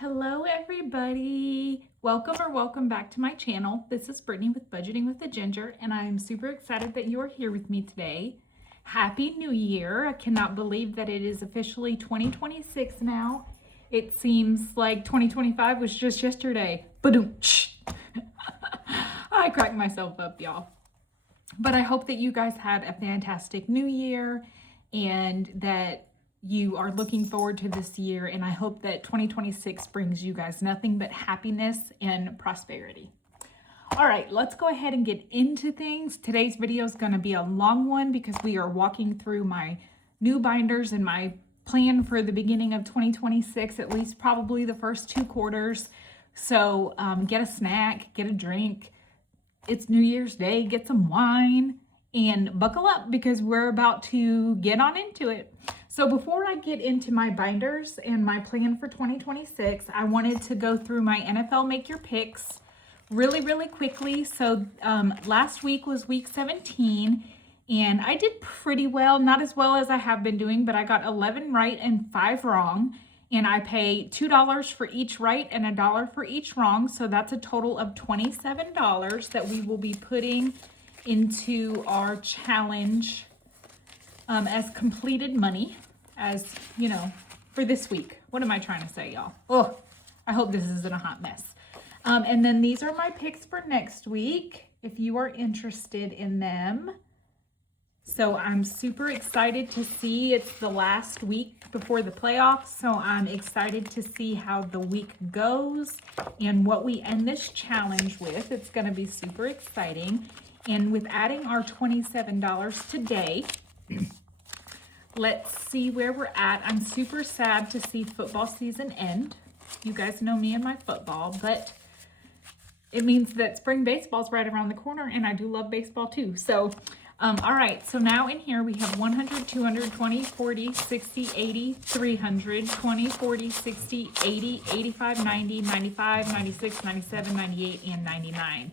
Hello everybody! Welcome back to my channel. This is Brittany with Budgeting with the Ginger, and I am super excited that you are here with me today. Happy New Year! I cannot believe that it is officially 2026 now. It seems like 2025 was just yesterday. Ba-doom-tsh. I cracked myself up, y'all. But I hope that you guys had a fantastic New Year and that you are looking forward to this year, and I hope that 2026 brings you guys nothing but happiness and prosperity. All right, let's go ahead and get into things. Today's video is going to be a long one because we are walking through my new binders and my plan for the beginning of 2026, at least probably the first 2 quarters. So get a snack, get a drink. It's New Year's Day, get some wine, and buckle up because we're about to get on into it. So before I get into my binders and my plan for 2026, I wanted to go through my NFL Make Your Picks really quickly. So last week was week 17, and I did pretty well, not as well as I have been doing, but I got 11 right and 5 wrong. And I pay $2 for each right and $1 for each wrong. So that's a total of $27 that we will be putting into our challenge as completed money, as you know, for this week. What am I trying to say, y'all? Oh, I hope this isn't a hot mess. And then these are my picks for next week, if you are interested in them. So I'm super excited to see. It's the last week before the playoffs, so I'm excited to see how the week goes and what we end this challenge with. It's going to be super exciting. And with adding our $27 today, let's see where we're at. I'm super sad to see football season end. You guys know me and my football, but it means that spring baseball's right around the corner, and I do love baseball too. So all right, so now in here we have 100, 200, 20, 40, 60, 80, 300, 20, 40, 60, 80, 85, 90, 95, 96, 97, 98, and 99.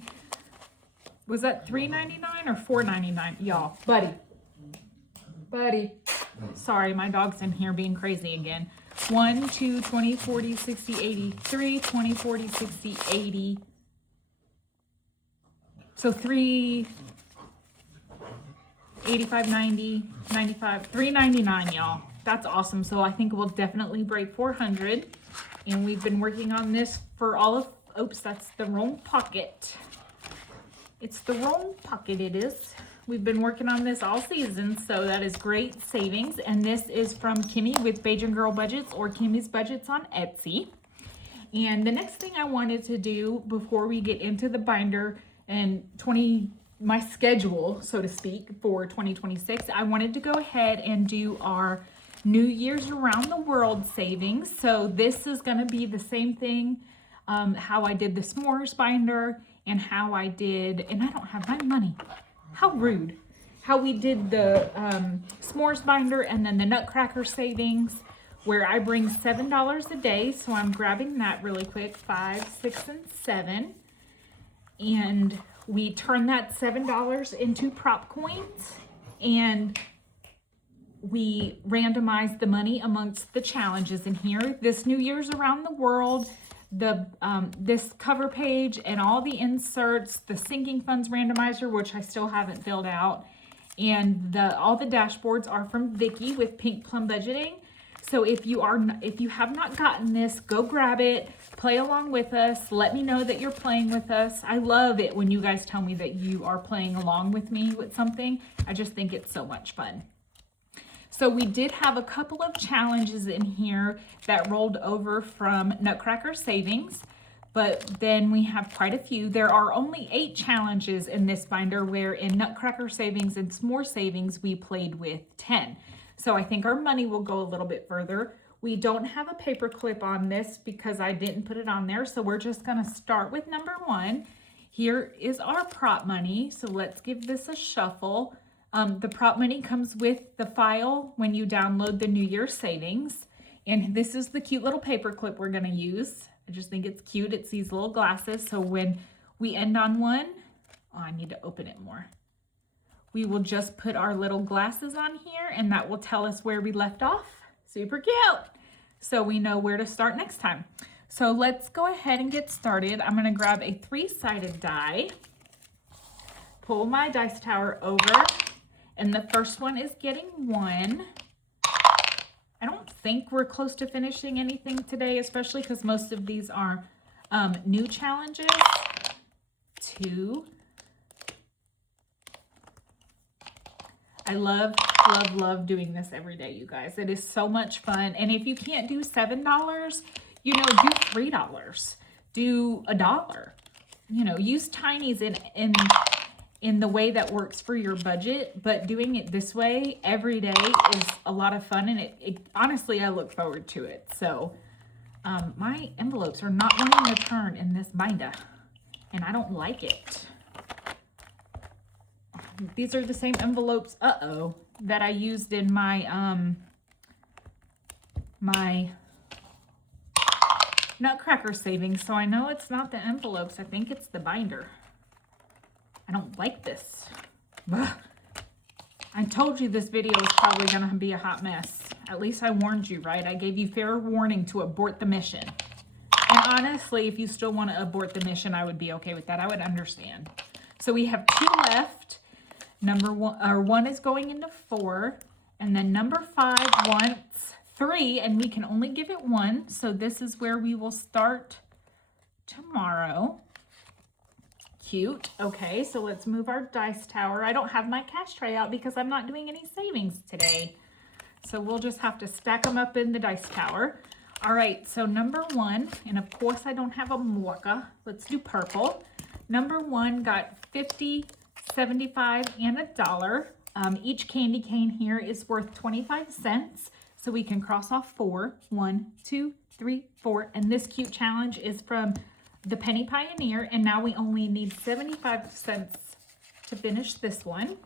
Was that $3.99 or $4.99? Y'all, buddy. Sorry, my dog's in here being crazy again. 1, 2, 20, 40, 60, 80, 3, 20, 40, 60, 80. So 3... 85, 90, 95, $3.99, y'all. That's awesome. So I think we'll definitely break 400. And we've been working on this for all of, oops, that's the wrong pocket. It's the wrong pocket, it is. We've been working on this all season, so that is great savings. And this is from Kimmy with Bajan Girl Budgets, or Kimmy's Budgets on Etsy. And the next thing I wanted to do before we get into the binder and my schedule, so to speak, for 2026, I wanted to go ahead and do our New Year's Around the World savings. So this is going to be the same thing, how I did the s'mores binder and how I did, and I don't have my money. How rude. How we did the s'mores binder and then the nutcracker savings, where I bring $7 a day. So I'm grabbing that really quick, 5, 6, and 7. And we turn that $7 into prop coins, and we randomize the money amongst the challenges in here. This New Year's Around the World, this cover page and all the inserts, the sinking funds randomizer, which I still haven't filled out, and all the dashboards are from Vicky with Pink Plum Budgeting. So if you have not gotten this, go grab it, play along with us. Let me know that you're playing with us. I love it when you guys tell me that you are playing along with me with something. I just think it's so much fun. So we did have a couple of challenges in here that rolled over from Nutcracker Savings, but then we have quite a few. There are only 8 challenges in this binder, where in Nutcracker Savings and S'more Savings, we played with 10. So I think our money will go a little bit further. We don't have a paper clip on this because I didn't put it on there. So we're just going to start with number 1. Here is our prop money. So let's give this a shuffle. The prop money comes with the file when you download the New Year's savings. And this is the cute little paper clip we're going to use. I just think it's cute. It's these little glasses. So when we end on one, oh, I need to open it more. We will just put our little glasses on here, and that will tell us where we left off. Super cute. So we know where to start next time. So let's go ahead and get started. I'm gonna grab a 3-sided die, pull my dice tower over, and the first one is getting 1. I don't think we're close to finishing anything today, especially because most of these are new challenges. 2. I love doing this every day, you guys. It is so much fun. And if you can't do $7, you know, do $3. Do $1. You know, use tinies in the way that works for your budget, but doing it this way every day is a lot of fun, and it honestly, I look forward to it. So my envelopes are not wanting to turn in this binder, and I don't like it. These are the same envelopes, that I used in my my Nutcracker savings, so I know it's not the envelopes. I think it's the binder. I don't like this. Ugh. I told you this video was probably going to be a hot mess. At least I warned you, right? I gave you fair warning to abort the mission. And honestly, if you still want to abort the mission, I would be okay with that. I would understand. So we have 2 left. Number 1 is going into 4. And then number 5 wants 3, and we can only give it 1. So this is where we will start tomorrow. Cute. Okay, so let's move our dice tower. I don't have my cash tray out because I'm not doing any savings today. So we'll just have to stack them up in the dice tower. All right, so number 1, and of course I don't have a marker. Let's do purple. Number 1 got 50, 75, and $1. Each candy cane here is worth 25 cents. So we can cross off 4. 1, 2, 3, 4. And this cute challenge is from the Penny Pioneer, and now we only need 75 cents to finish this one.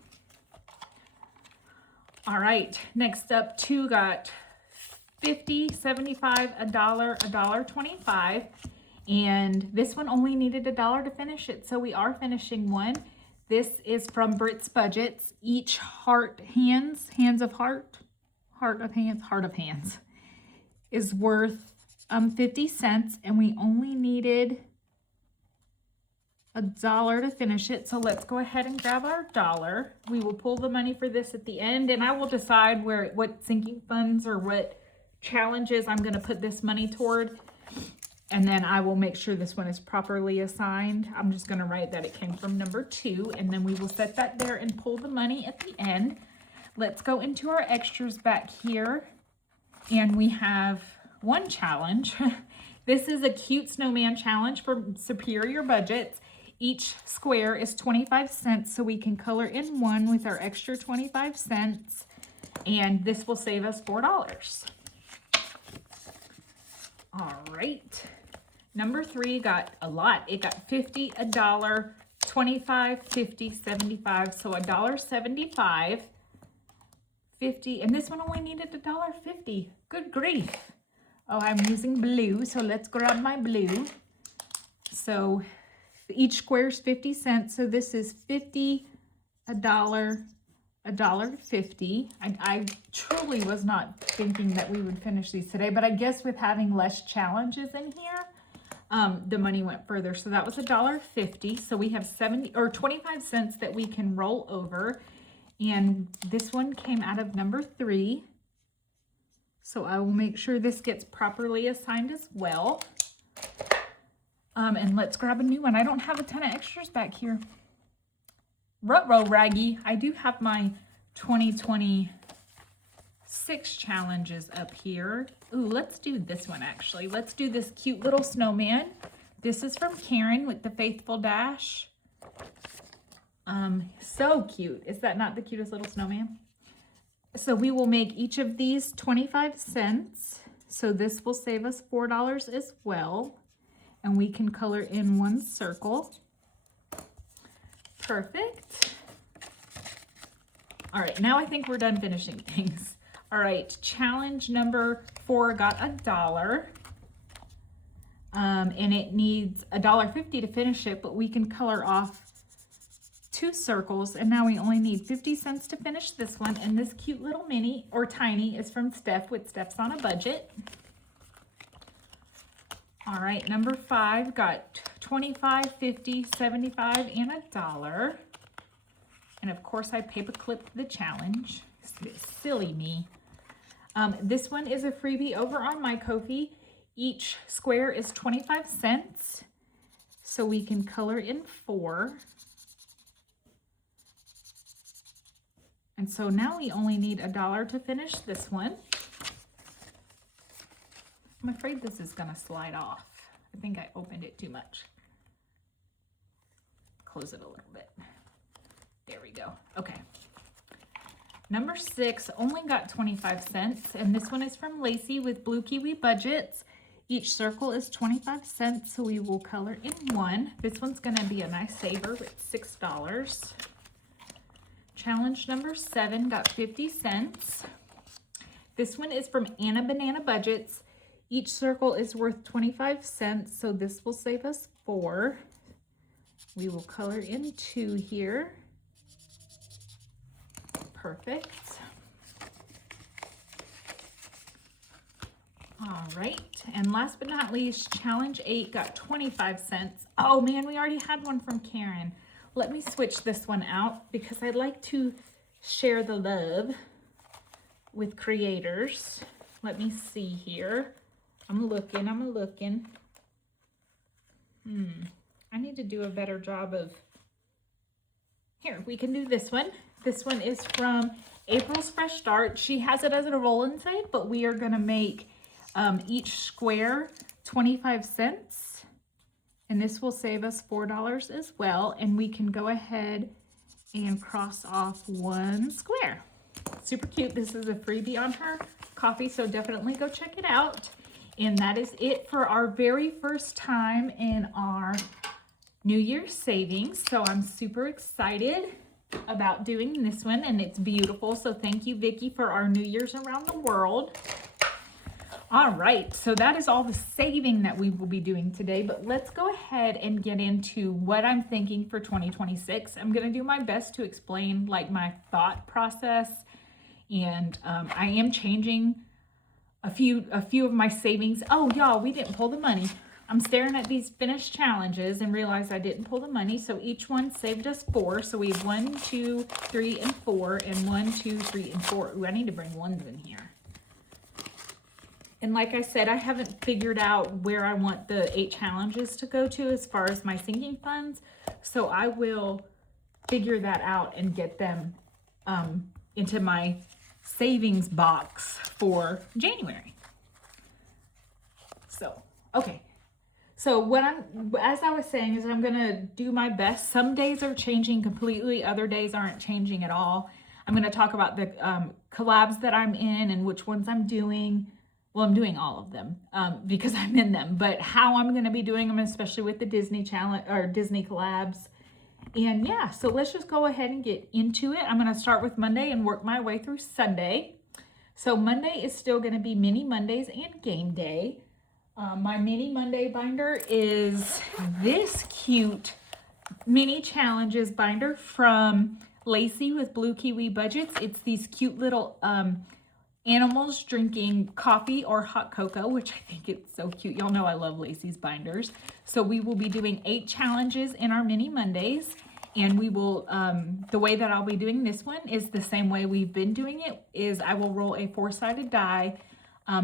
All right, next up, 2 got 50, 75, $1, $1.25, and this one only needed $1 to finish it, so we are finishing one. This is from Brit's Budgets. Each heart hands of heart of hands is worth 50 cents, and we only needed $1 to finish it. So let's go ahead and grab our $1. We will pull the money for this at the end, and I will decide what sinking funds or what challenges I'm going to put this money toward, and then I will make sure this one is properly assigned. I'm just going to write that it came from number 2, and then we will set that there and pull the money at the end. Let's go into our extras back here, and we have one challenge. This is a cute snowman challenge for superior budgets. Each square is 25 cents, so we can color in 1 with our extra 25 cents, and this will save us $4. All right. Number 3 got a lot. It got 50, $1, 25, 50, 75, so $1.75, 50, and this one only needed $1.50. Good grief. Oh, I'm using blue, so let's grab my blue. So each square is 50 cents, so this is 50, $1, $1.50. I truly was not thinking that we would finish these today, but I guess with having less challenges in here, the money went further. So that was $1.50. So we have 70 or 25 cents that we can roll over, and this one came out of number 3. So I will make sure this gets properly assigned as well. And let's grab a new one. I don't have a ton of extras back here. Ruh-roh, Raggy. I do have my 2026 challenges up here. Ooh, let's do this one actually. Let's do this cute little snowman. This is from Karen with the Faithful Dash. So cute. Is that not the cutest little snowman? So we will make each of these 25 cents. So this will save us $4 as well. And we can color in 1 circle. Perfect. All right, now I think we're done finishing things. All right, challenge number 4 got $1. And it needs $1.50 to finish it, but we can color off 2 circles, and now we only need 50 cents to finish this one. And this cute little mini or tiny is from Steph with Steph's on a Budget. All right, number 5 got 25, 50, 75, and $1. And of course I paper clipped the challenge. Silly me. This one is a freebie over on my Ko-fi. Each square is 25 cents. So we can color in 4. And so now we only need $1 to finish this one. I'm afraid this is gonna slide off. I think I opened it too much. Close it a little bit. There we go. Okay. Number 6 only got 25 cents, and this one is from Lacey with Blue Kiwi Budgets. Each circle is 25 cents, so we will color in 1. This one's gonna be a nice saver with $6. Challenge number 7 got 50 cents. This one is from Anna Banana Budgets. Each circle is worth 25 cents, so this will save us 4. We will color in 2 here. Perfect. All right, and last but not least, challenge 8 got 25 cents. Oh man, we already had one from Karen. Let me switch this one out because I'd like to share the love with creators. Let me see here. I'm looking. I need to do a better job of, here, we can do this one. This one is from April's Fresh Start. She has it as a roll and save, but we are gonna make each square 25 cents. And this will save us $4 as well. And we can go ahead and cross off 1 square. Super cute. This is a freebie on her Ko-fi, so definitely go check it out. And that is it for our very first time in our New Year's savings. So I'm super excited about doing this one, and it's beautiful. So thank you, Vicki, for our New Year's around the world. All right, so that is all the saving that we will be doing today, but let's go ahead and get into what I'm thinking for 2026. I'm gonna do my best to explain like my thought process, and I am changing a few of my savings. Oh, y'all, we didn't pull the money. I'm staring at these finished challenges and realized I didn't pull the money, so each one saved us 4. So we have 1, 2, 3, and 4, and 1, 2, 3, and 4. Ooh, I need to bring ones in here. And like I said, I haven't figured out where I want the 8 challenges to go to as far as my sinking funds. So I will figure that out and get them into my savings box for January. So, okay. So as I was saying, is I'm gonna do my best. Some days are changing completely, other days aren't changing at all. I'm gonna talk about the collabs that I'm in and which ones I'm doing. Well, I'm doing all of them because I'm in them, but how I'm going to be doing them, especially with the Disney challenge or Disney collabs. And yeah, so let's just go ahead and get into it. I'm going to start with Monday and work my way through Sunday. So Monday is still going to be Mini Mondays and Game Day. My Mini Monday binder is this cute mini challenges binder from Lacey with Blue Kiwi Budgets. It's these cute little animals drinking coffee or hot cocoa, which I think it's so cute. Y'all know I love Lacey's binders. So we will be doing 8 challenges in our Mini Mondays, and we will, the way that I'll be doing this one is the same way we've been doing it, is I will roll a 4-sided die.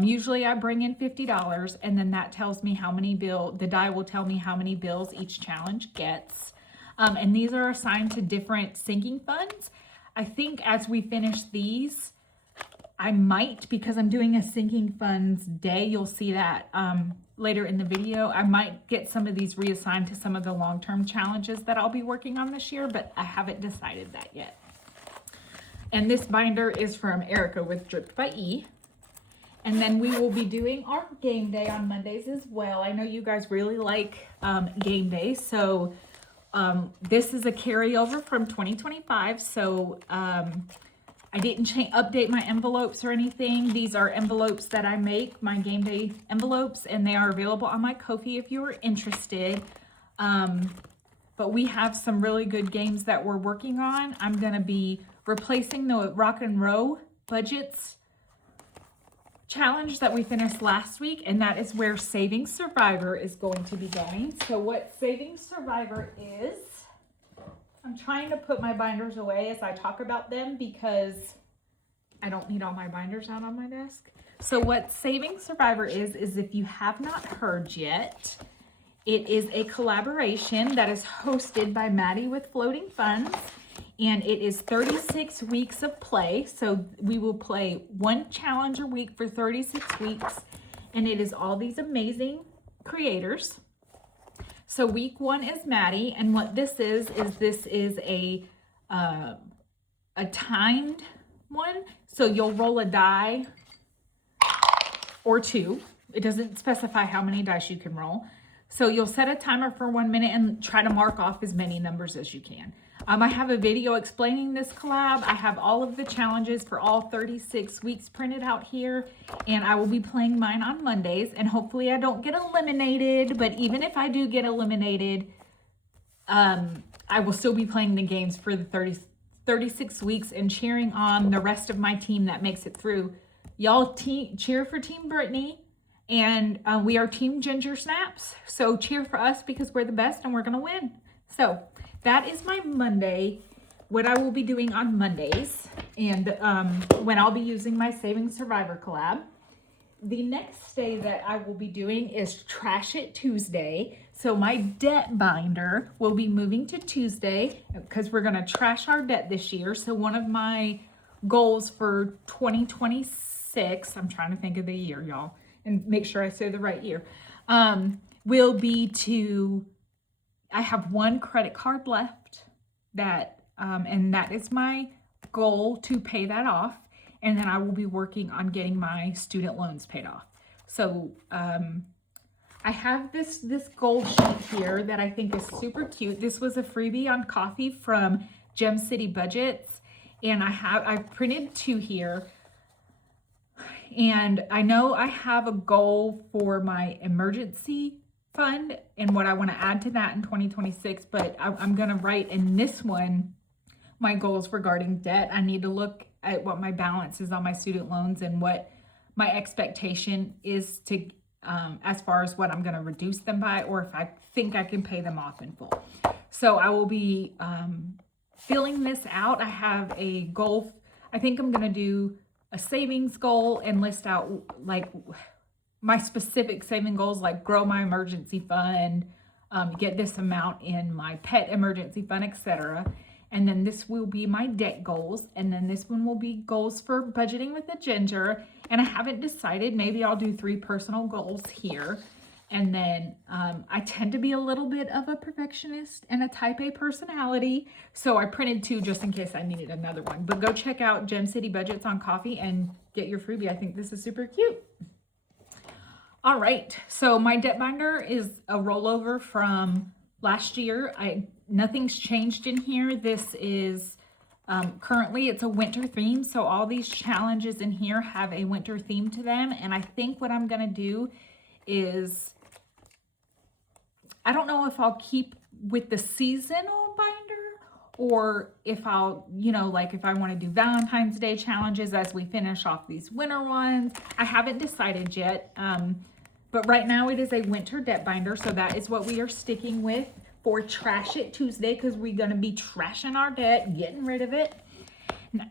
Usually I bring in $50, and then that tells me how many the die will tell me how many bills each challenge gets. And these are assigned to different sinking funds. I think as we finish these, I might, because I'm doing a sinking funds day, you'll see that later in the video, I might get some of these reassigned to some of the long-term challenges that I'll be working on this year, but I haven't decided that yet. And this binder is from Erica with Dripped by E. And then we will be doing our game day on Mondays as well. I know you guys really like game day, so this is a carryover from 2025, so I didn't update my envelopes or anything. These are envelopes that I make, my game day envelopes, and they are available on my Ko-fi if you are interested. But we have some really good games that we're working on. I'm gonna be replacing the Rock and Roll budgets challenge that we finished last week, and that is where Saving Survivor is going to be going. So what Saving Survivor is, I'm trying to put my binders away as I talk about them because I don't need all my binders out on my desk. So what Saving Survivor is if you have not heard yet, it is a collaboration that is hosted by Maddie with Floating Funds, and it is 36 weeks of play. So we will play one challenge a week for 36 weeks, and it is all these amazing creators. So week 1 is Maddie, and what this is a timed one. So you'll roll a die or 2. It doesn't specify how many dice you can roll. So you'll set a timer for 1 minute and try to mark off as many numbers as you can. I have a video explaining this collab. I have all of the challenges for all 36 weeks printed out here, and I will be playing mine on Mondays, and hopefully I don't get eliminated, but even if I do get eliminated, I will still be playing the games for the 36 weeks and cheering on the rest of my team that makes it through. Y'all cheer for Team Brittany, and we are Team Ginger Snaps, so cheer for us because we're the best and we're gonna win. So that is my Monday, what I will be doing on Mondays, and when I'll be using my Saving Survivor collab. The next day that I will be doing is Trash It Tuesday. So my debt binder will be moving to Tuesday because we're going to trash our debt this year. So one of my goals for 2026, I'm trying to think of the year, y'all, and make sure I say the right year, will be to... I have one credit card left and that is my goal, to pay that off. And then I will be working on getting my student loans paid off. So I have this goal sheet here that I think is super cute. This was a freebie on coffee from Gem City Budgets. And I've printed 2 here. And I know I have a goal for my emergency fund and what I want to add to that in 2026, but I'm going to write in this one my goals regarding debt. I need to look at what my balance is on my student loans and what my expectation is to as far as what I'm going to reduce them by, or if I think I can pay them off in full. So I will be filling this out. I have a goal. I think I'm going to do a savings goal and list out like my specific saving goals, like grow my emergency fund, get this amount in my pet emergency fund, etc. And then this will be my debt goals. And then this one will be goals for budgeting with the Ginger. And I haven't decided, maybe I'll do 3 personal goals here. And then I tend to be a little bit of a perfectionist and a type A personality. So I printed 2 just in case I needed another one. But go check out Gem City Budgets on coffee and get your freebie. I think this is super cute. All right, so my debt binder is a rollover from last year. Nothing's changed in here. This is currently it's a winter theme, so all these challenges in here have a winter theme to them. And I think what I'm gonna do is, I don't know if I'll keep with the seasonal binder or if I'll, like if I want to do Valentine's Day challenges as we finish off these winter ones. I haven't decided yet. But right now it is a winter debt binder, so that is what we are sticking with for Trash It Tuesday, because we're going to be trashing our debt, getting rid of it.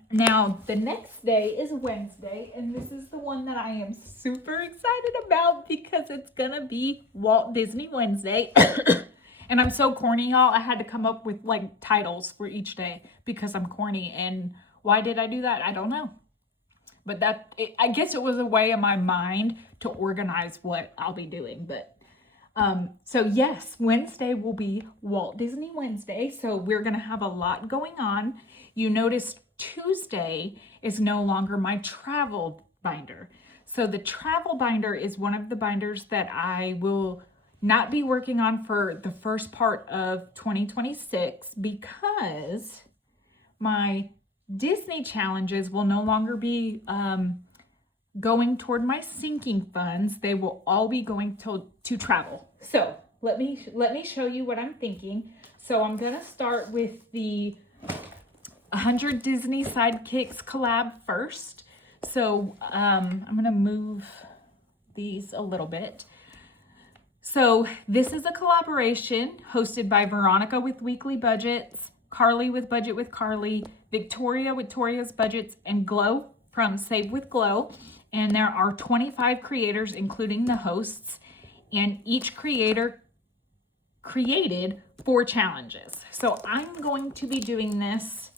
Now, the next day is Wednesday, and this is the one that I am super excited about because it's going to be Walt Disney Wednesday. And I'm so corny, y'all. I had to come up with like titles for each day because I'm corny. And why did I do that? I don't know. But I guess it was a way in my mind to organize what I'll be doing. But so yes, Wednesday will be Walt Disney Wednesday. So we're going to have a lot going on. You notice Tuesday is no longer my travel binder. So the travel binder is one of the binders that I will not be working on for the first part of 2026 because my Disney challenges will no longer be going toward my sinking funds. They will all be going to travel. So let me show you what I'm thinking. So I'm gonna start with the 100 Disney Sidekicks collab first. So I'm going to move these a little bit. So this is a collaboration hosted by Veronica with Weekly Budgets, Carly with Budget with Carly, Victoria with Toria's Budgets, and Glow from Save with Glow. And there are 25 creators, including the hosts, and each creator created 4 challenges. So I'm going to be doing this,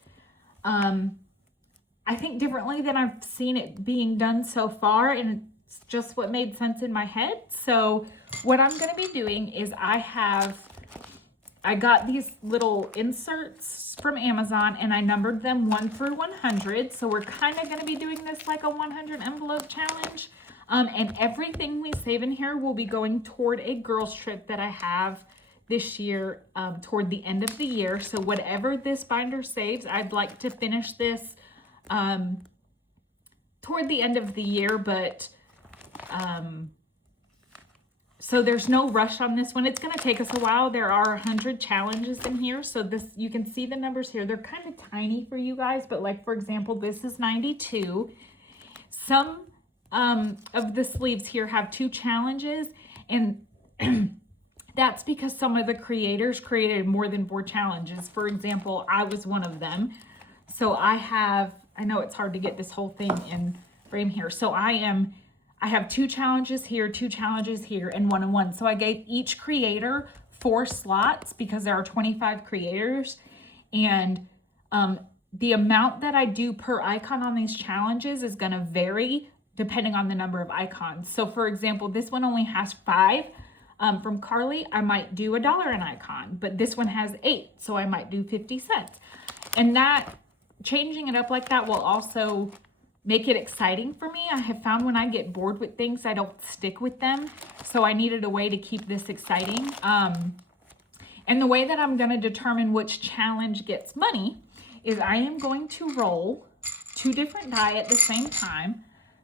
I think differently than I've seen it being done so far, and it's just what made sense in my head. So what I'm going to be doing is I got these little inserts from Amazon and I numbered them 1 through 100. So we're kind of going to be doing this like a 100 envelope challenge. And everything we save in here will be going toward a girls trip that I have this year, toward the end of the year. So whatever this binder saves, I'd like to finish this toward the end of the year, but so there's no rush on this one. It's going to take us a while. There are 100 challenges in here. So this, you can see the numbers here. They're kind of tiny for you guys, but like, for example, this is 92. Some of the sleeves here have 2 challenges, and that's because some of the creators created more than 4 challenges. For example, I was one of them. So I know it's hard to get this whole thing in frame here. So I have 2 challenges here, 2 challenges here, and 1 and 1. So I gave each creator 4 slots because there are 25 creators. And the amount that I do per icon on these challenges is going to vary depending on the number of icons. So for example, this one only has 5. From Carly, I might do $1 an icon, but this one has 8, so I might do 50 cents. And that, changing it up like that will also make it exciting for me. I have found when I get bored with things, I don't stick with them. So I needed a way to keep this exciting. And the way that I'm going to determine which challenge gets money is I am going to roll 2 different die at the same time.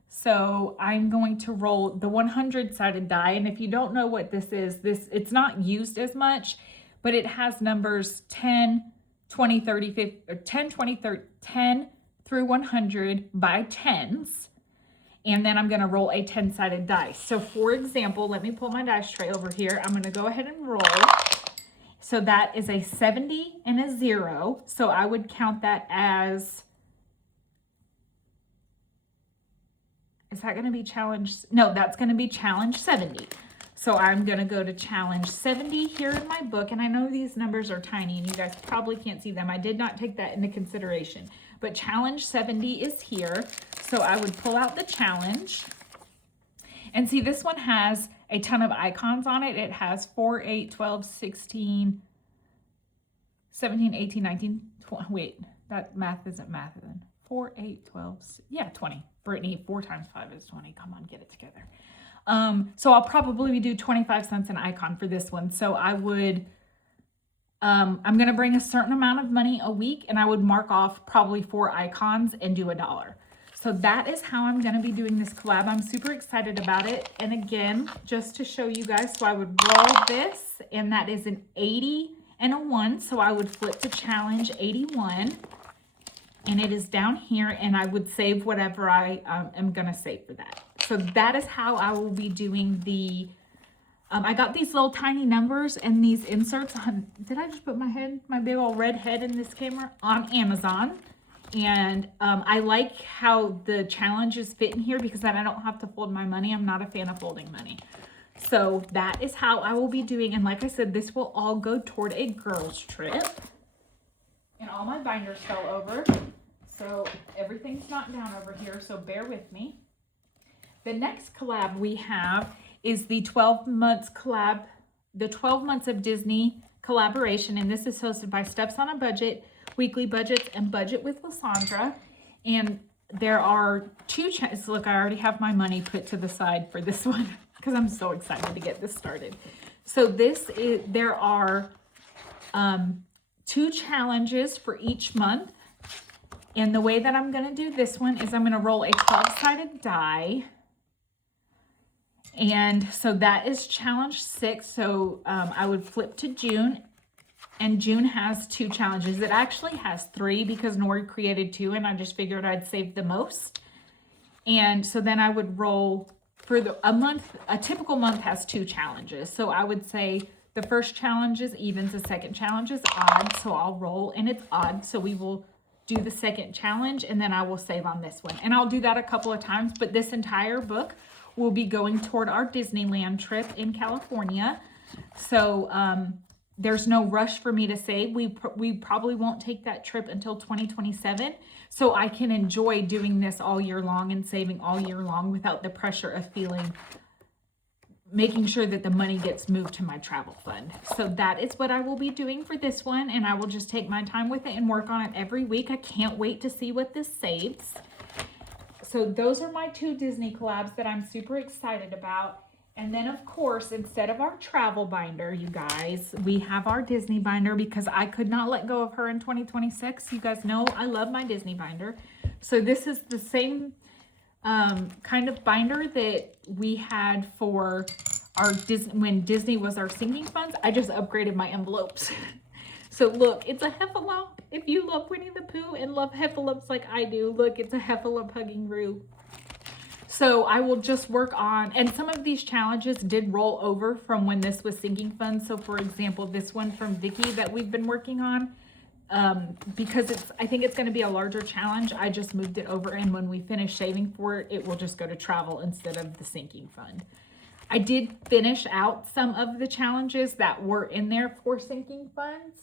So I'm going to roll the 100-sided die. And if you don't know what this is, it's not used as much, but it has numbers 10, 20, 30, 50, or 10, 20, 30, 10 through 100 by 10s. And then I'm going to roll a 10-sided dice. So for example, let me pull my dice tray over here. I'm going to go ahead and roll. So that is a 70 and a 0. So I would count that as, is that going to be challenge? No, that's going to be challenge 70. So I'm going to go to challenge 70 here in my book. And I know these numbers are tiny and you guys probably can't see them. I did not take that into consideration. But challenge 70 is here. So I would pull out the challenge. And see, this one has a ton of icons on it. It has 4, 8, 12, 16, 17, 18, 19, 20. Wait, that math isn't math then. 4, 8, 12, yeah, 20. Brittany, 4 times 5 is 20. Come on, get it together. So I'll probably do 25 cents an icon for this one. So I would, I'm going to bring a certain amount of money a week and I would mark off probably 4 icons and do $1. So that is how I'm going to be doing this collab. I'm super excited about it. And again, just to show you guys, so I would roll this and that is an 80 and a 1. So I would flip to challenge 81 and it is down here and I would save whatever I am going to save for that. So that is how I will be doing the, I got these little tiny numbers and these inserts on, did I just put my big old red head in this camera? On Amazon. And I like how the challenges fit in here because then I don't have to fold my money. I'm not a fan of folding money. So that is how I will be doing. And like I said, this will all go toward a girls trip. And all my binders fell over. So everything's not down over here. So bear with me. The next collab we have is the 12 months collab, the 12 months of Disney collaboration. And this is hosted by Steps on a Budget, Weekly Budgets, and Budget with Lysandra. And there are 2 challenges. Look, I already have my money put to the side for this one because I'm so excited to get this started. So there are 2 challenges for each month. And the way that I'm going to do this one is I'm going to roll a 12-sided die. And so that is challenge 6. So I would flip to June. And June has 2 challenges. It actually has 3 because Nori created 2 and I just figured I'd save the most. And so then I would roll for a month. A typical month has 2 challenges. So I would say the first challenge is evens, the second challenge is odd. So I'll roll and it's odd. So we will do the second challenge and then I will save on this one. And I'll do that a couple of times, but this entire book will be going toward our Disneyland trip in California. So there's no rush for me to save. We probably won't take that trip until 2027. So I can enjoy doing this all year long and saving all year long without the pressure of making sure that the money gets moved to my travel fund. So that is what I will be doing for this one. And I will just take my time with it and work on it every week. I can't wait to see what this saves. So those are my 2 Disney collabs that I'm super excited about. And then of course, instead of our travel binder, you guys, we have our Disney binder because I could not let go of her in 2026. You guys know I love my Disney binder. So this is the same kind of binder that we had for our Disney, when Disney was our sinking funds. I just upgraded my envelopes. So look, it's a heffalump. If you love Winnie the Pooh and love heffalumps like I do, look, it's a heffalump hugging Roo. So I will just work on, and some of these challenges did roll over from when this was sinking funds. So for example, this one from Vicky that we've been working on, because I think it's going to be a larger challenge. I just moved it over, and when we finish saving for it, it will just go to travel instead of the sinking fund. I did finish out some of the challenges that were in there for sinking funds.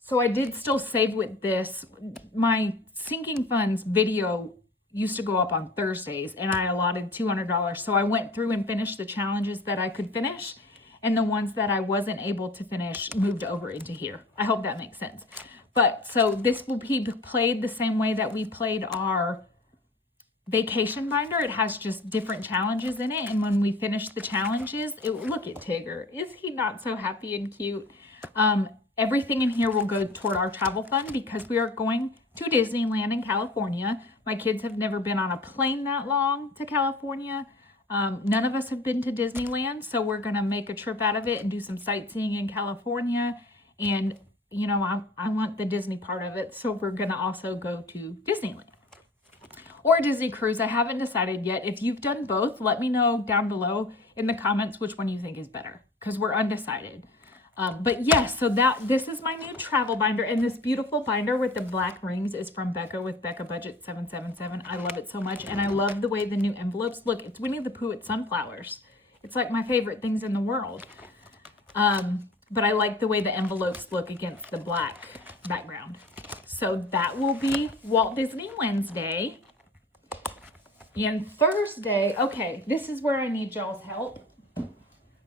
So I did still save with this. My sinking funds video used to go up on Thursdays and I allotted $200. So I went through and finished the challenges that I could finish, and the ones that I wasn't able to finish moved over into here. I hope that makes sense. But so this will be played the same way that we played our vacation binder. It has just different challenges in it. And when we finish the challenges, look at Tigger. Is he not so happy and cute? Everything in here will go toward our travel fund because we are going to Disneyland in California. My kids have never been on a plane that long to California. None of us have been to Disneyland, so we're going to make a trip out of it and do some sightseeing in California. And, you know, I want the Disney part of it, so we're going to also go to Disneyland. Or Disney Cruise. I haven't decided yet. If you've done both, let me know down below in the comments which one you think is better, because we're undecided. But yes, so this is my new travel binder, and this beautiful binder with the black rings is from Becca with NotJustABudget 777. I love it so much, and I love the way the new envelopes look. It's Winnie the Pooh with sunflowers. It's like my favorite things in the world. But I like the way the envelopes look against the black background. So that will be Walt Disney Wednesday. And Thursday, okay, this is where I need y'all's help.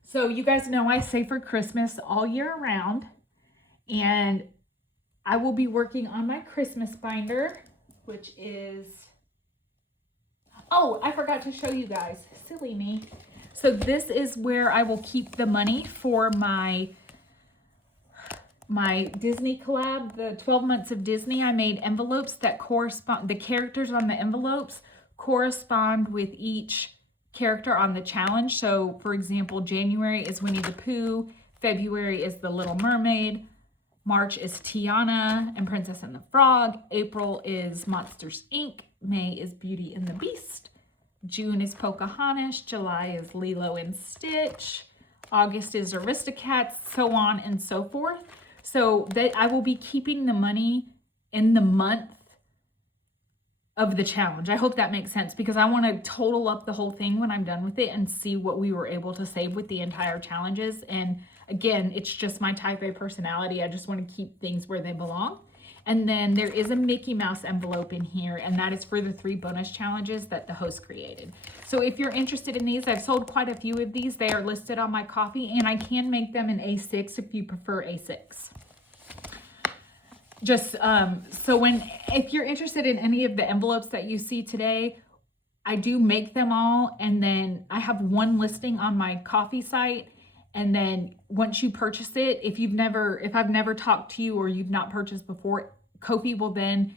So you guys know I save for Christmas all year round, and I will be working on my Christmas binder, which is, oh, I forgot to show you guys, silly me. So this is where I will keep the money for my Disney collab, the 12 months of Disney. I made envelopes that correspond, the characters on the envelopes correspond with each character on the challenge. So for example, January is Winnie the Pooh, February is the Little Mermaid, March is Tiana and Princess and the Frog, April is Monsters Inc., May is Beauty and the Beast, June is Pocahontas, July is Lilo and Stitch, August is Aristocats, so on and so forth. So that I will be keeping the money in the month of the challenge. I hope that makes sense, because I want to total up the whole thing when I'm done with it and see what we were able to save with the entire challenges. And again, it's just my type A personality. I just want to keep things where they belong. And then there is a Mickey Mouse envelope in here, and that is for the 3 bonus challenges that the host created. So if you're interested in these, I've sold quite a few of these. They are listed on my Ko-fi, and I can make them in A6 if you prefer A6. Just so if you're interested in any of the envelopes that you see today, I do make them all, and then I have one listing on my Ko-fi site. And then once you purchase it, if I've never talked to you or you've not purchased before, Ko-fi will then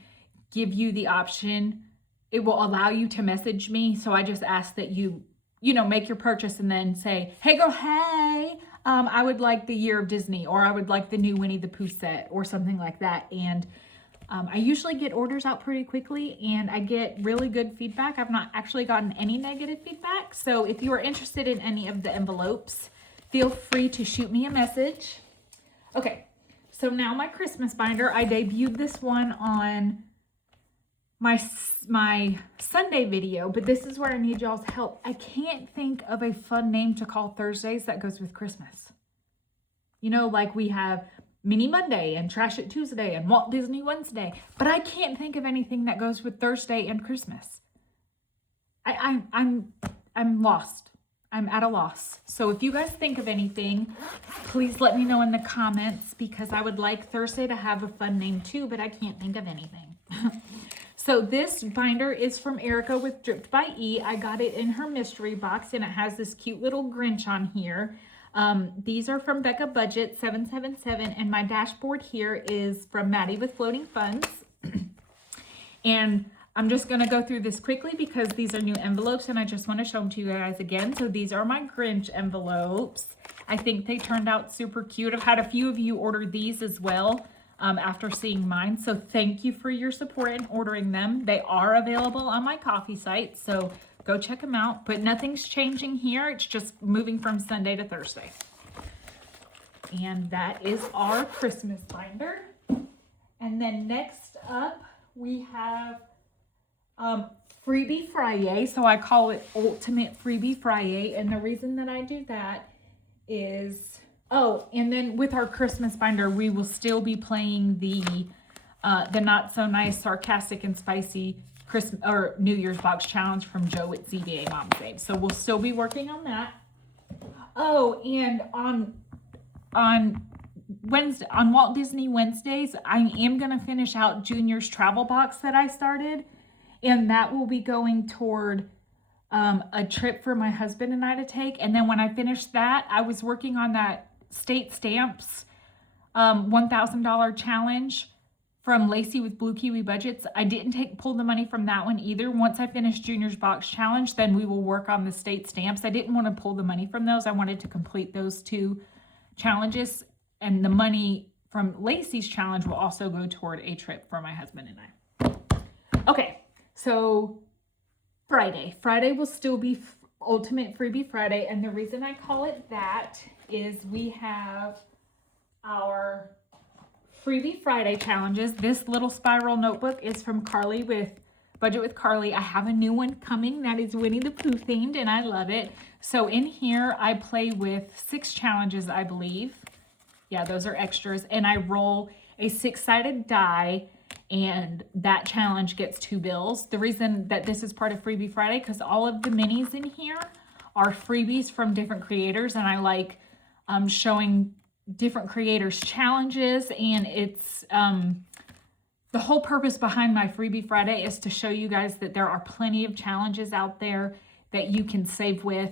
give you the option. It will allow you to message me. So I just ask that you make your purchase and then say, hey girl, hey, I would like the Year of Disney, or I would like the new Winnie the Pooh set or something like that. And I usually get orders out pretty quickly and I get really good feedback. I've not actually gotten any negative feedback. So if you are interested in any of the envelopes, feel free to shoot me a message. Okay, so now my Christmas binder. I debuted this one on my Sunday video, but this is where I need y'all's help. I can't think of a fun name to call Thursdays that goes with Christmas. You know, like we have Mini Monday and Trash It Tuesday and Walt Disney Wednesday, but I can't think of anything that goes with Thursday and Christmas. I'm lost. I'm at a loss. So if you guys think of anything, please let me know in the comments, because I would like Thursday to have a fun name too, but I can't think of anything. So this binder is from Erica with Dripped by E. I got it in her mystery box and it has this cute little Grinch on here. These are from NotJustABudget 777, and my dashboard here is from Maddie with Floating Funds. And I'm just going to go through this quickly because these are new envelopes and I just want to show them to you guys again. So these are my Grinch envelopes. I think they turned out super cute. I've had a few of you order these as well after seeing mine. So thank you for your support in ordering them. They are available on my coffee site, so go check them out. But nothing's changing here. It's just moving from Sunday to Thursday. And that is our Christmas binder. And then next up, we have Freebie Friday. So I call it Ultimate Freebie Friday. And the reason that I do that is, oh, and then with our Christmas binder, we will still be playing the Not So Nice, Sarcastic, and Spicy Christmas or New Year's box challenge from Joe at ZBA Mom Save. So we'll still be working on that. Oh, and on Wednesday, on Walt Disney Wednesdays, I am going to finish out Junior's travel box that I started, and that will be going toward a trip for my husband and I to take. And then when I finish that, I was working on that State Stamps $1,000 challenge from Lacey with Blue Kiwi Budgets. I didn't pull the money from that one either. Once I finish Junior's box challenge, then we will work on the State Stamps. I didn't want to pull the money from those. I wanted to complete those two challenges, and the money from Lacey's challenge will also go toward a trip for my husband and I. Okay, so Friday will still be Ultimate Freebie Friday, and the reason I call it that is we have our Freebie Friday challenges. This little spiral notebook is from Carly with Budget with Carly. I have a new one coming that is Winnie the Pooh themed, and I love it. So in here, I play with 6 challenges, I believe. Yeah, those are extras. And I roll a 6-sided die, and that challenge gets 2 bills. The reason that this is part of Freebie Friday, because all of the minis in here are freebies from different creators, and I like showing different creators challenges, and it's the whole purpose behind my Freebie Friday is to show you guys that there are plenty of challenges out there that you can save with,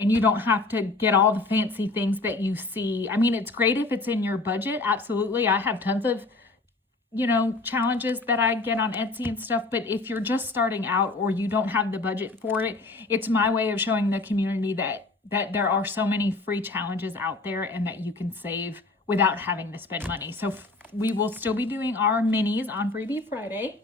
and you don't have to get all the fancy things that you see. I mean, it's great if it's in your budget, absolutely. I have tons of, you know, challenges that I get on Etsy and stuff, but if you're just starting out or you don't have the budget for it, it's my way of showing the community that there are so many free challenges out there and that you can save without having to spend money. So we will still be doing our minis on Freebie Friday.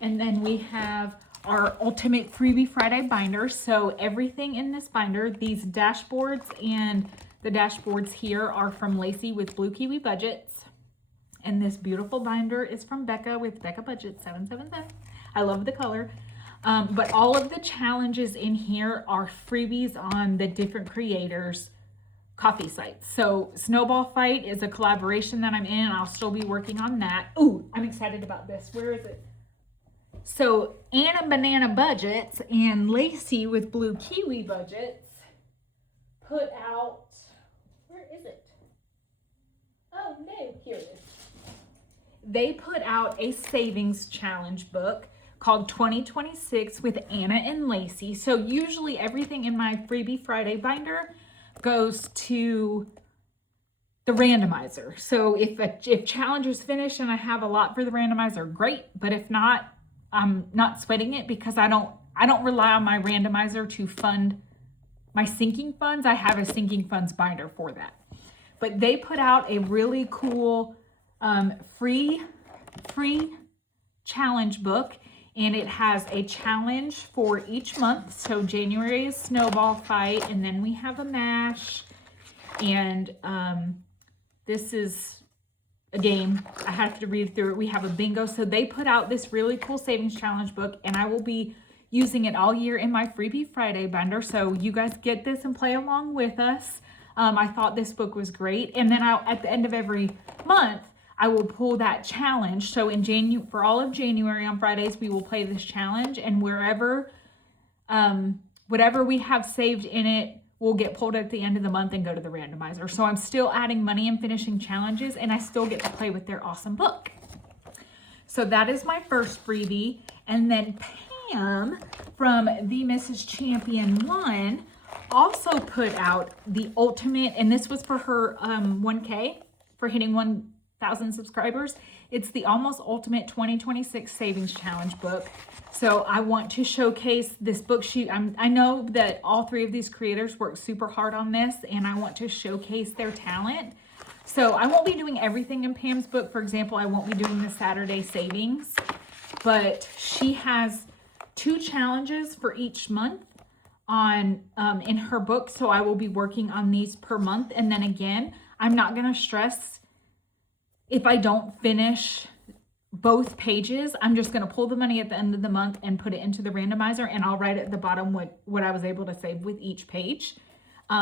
And then we have our Ultimate Freebie Friday binder. So everything in this binder, these dashboards and the dashboards here are from Lacey with Blue Kiwi Budgets. And this beautiful binder is from Becca with NotJustABudget 777. I love the color. But all of the challenges in here are freebies on the different creators' coffee sites. So Snowball Fight is a collaboration that I'm in. I'll still be working on that. Ooh, I'm excited about this. Where is it? So Anna Banana Budgets and Lacey with Blue Kiwi Budgets put out, where is it? Oh no, here it is. They put out a savings challenge book called 2026 with Anna and Lacey. So usually everything in my Freebie Friday binder goes to the randomizer. So if challenges finish and I have a lot for the randomizer, great. But if not, I'm not sweating it because I don't rely on my randomizer to fund my sinking funds. I have a sinking funds binder for that. But they put out a really cool free free challenge book, and it has a challenge for each month. So January is snowball fight, and then we have a mash, and this is a game. I have to read through it. We have a bingo. So they put out this really cool savings challenge book, and I will be using it all year in my Freebie Friday binder. So you guys get this and play along with us. I thought this book was great. And then at the end of every month, I will pull that challenge. So in for all of January on Fridays, we will play this challenge, and whatever we have saved in it will get pulled at the end of the month and go to the randomizer. So I'm still adding money and finishing challenges, and I still get to play with their awesome book. So that is my first freebie. And then Pam from the Mrs. Champion 1 also put out the ultimate, and this was for her 1K, for hitting 1,000 subscribers. It's the Almost Ultimate 2026 Savings Challenge book. So I want to showcase this book. I know that all three of these creators work super hard on this, and I want to showcase their talent. So I won't be doing everything in Pam's book. For example, I won't be doing the Saturday savings, but she has 2 challenges for each month on in her book. So I will be working on these per month. And then again, I'm not going to stress if I don't finish both pages. I'm just going to pull the money at the end of the month and put it into the randomizer, and I'll write at the bottom what I was able to save with each page,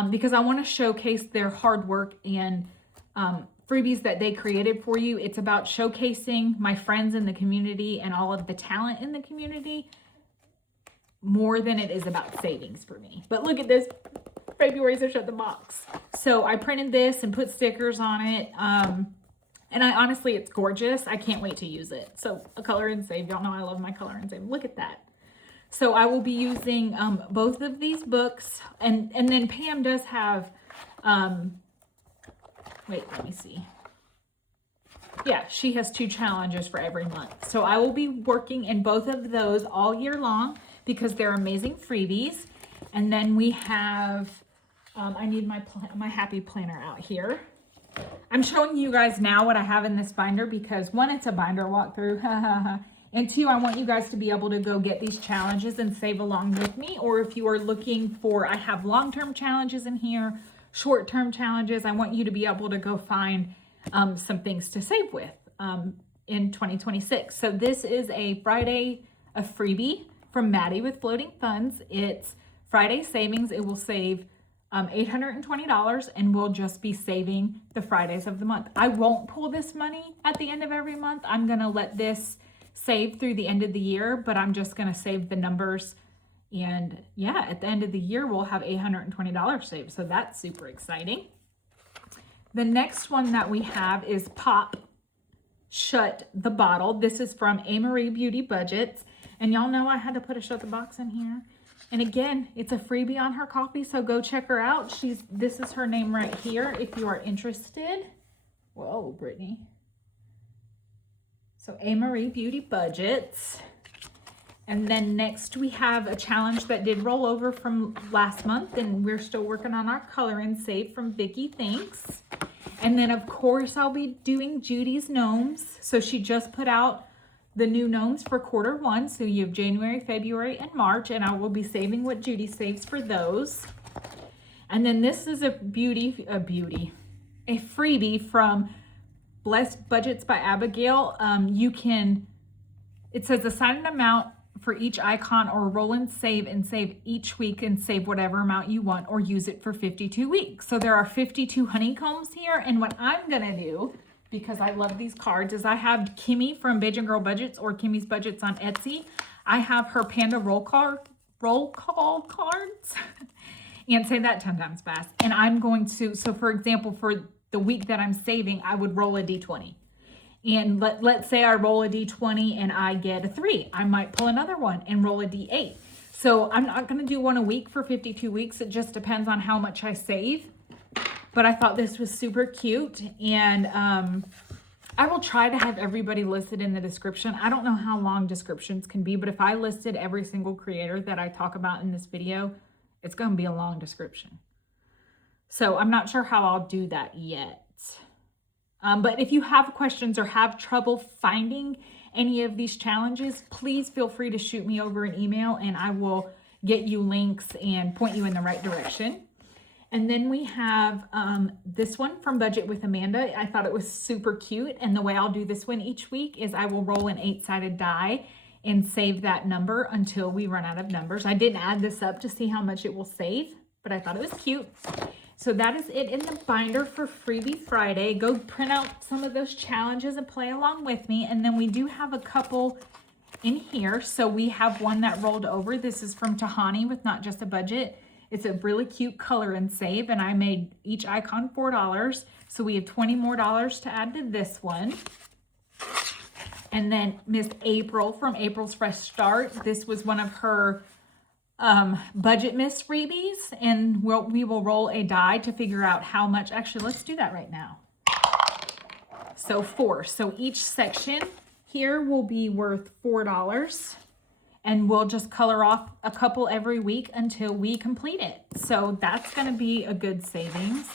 because I want to showcase their hard work and freebies that they created for you. It's about showcasing my friends in the community and all of the talent in the community more than it is about savings for me. But look at this. February's a shut the box. So I printed this and put stickers on it. And honestly, it's gorgeous. I can't wait to use it. So a color and save. Y'all know I love my color and save. Look at that. So I will be using both of these books. And then Pam does have, wait, let me see. Yeah, she has 2 challenges for every month. So I will be working in both of those all year long because they're amazing freebies. And then we have, I need my happy planner out here. I'm showing you guys now what I have in this binder because 1, it's a binder walkthrough, and 2, I want you guys to be able to go get these challenges and save along with me. Or if you are looking for, I have long-term challenges in here, short-term challenges. I want you to be able to go find some things to save with in 2026. So this is a freebie from Maddie with Floating Funds. It's Friday savings. It will save $820, and we'll just be saving the Fridays of the month. I won't pull this money at the end of every month. I'm going to let this save through the end of the year, but I'm just going to save the numbers. And yeah, at the end of the year, we'll have $820 saved. So that's super exciting. The next one that we have is Pop Shut the Bottle. This is from A. Marie Beauty Budgets. And y'all know I had to put a shut the box in here. And again, it's a freebie on her coffee, so go check her out. This is her name right here if you are interested. Whoa, Brittany. So A. Marie Beauty Budgets. And then next we have a challenge that did roll over from last month, and we're still working on our color and save from Vicky Thanks. And then of course I'll be doing Judy's Gnomes. So she just put out the new gnomes for Q1. So you have January, February, and March, and I will be saving what Judy saves for those. And then this is a freebie from Blessed Budgets by Abigail. It says assign an amount for each icon or roll and save each week and save whatever amount you want or use it for 52 weeks. So there are 52 honeycombs here. And what I'm going to do, because I love these cards, is I have Kimmy from Bajan Girl Budgets or Kimmy's Budgets on Etsy. I have her Panda roll call cards and say that 10 times fast. And I'm going to, so for example, for the week that I'm saving, I would roll a D20. And let's say I roll a D20 and I get a 3. I might pull another one and roll a D8. So I'm not going to do one a week for 52 weeks. It just depends on how much I save. But I thought this was super cute. And I will try to have everybody listed in the description. I don't know how long descriptions can be, but if I listed every single creator that I talk about in this video, it's going to be a long description. So I'm not sure how I'll do that yet. But if you have questions or have trouble finding any of these challenges, please feel free to shoot me over an email and I will get you links and point you in the right direction. And then we have this one from Budget with Amanda. I thought it was super cute. And the way I'll do this one each week is I will roll an 8-sided die and save that number until we run out of numbers. I didn't add this up to see how much it will save, but I thought it was cute. So that is it in the binder for Freebie Friday. Go print out some of those challenges and play along with me. And then we do have a couple in here. So we have one that rolled over. This is from Tahani with Not Just a Budget. It's a really cute color and save, and I made each icon $4. So we have $20 more to add to this one. And then Miss April from April's Fresh Start. This was one of her budget miss freebies, and we will roll a die to figure out how much. Actually, let's do that right now. So 4. So each section here will be worth $4. And we'll just color off a couple every week until we complete it. So that's going to be a good savings.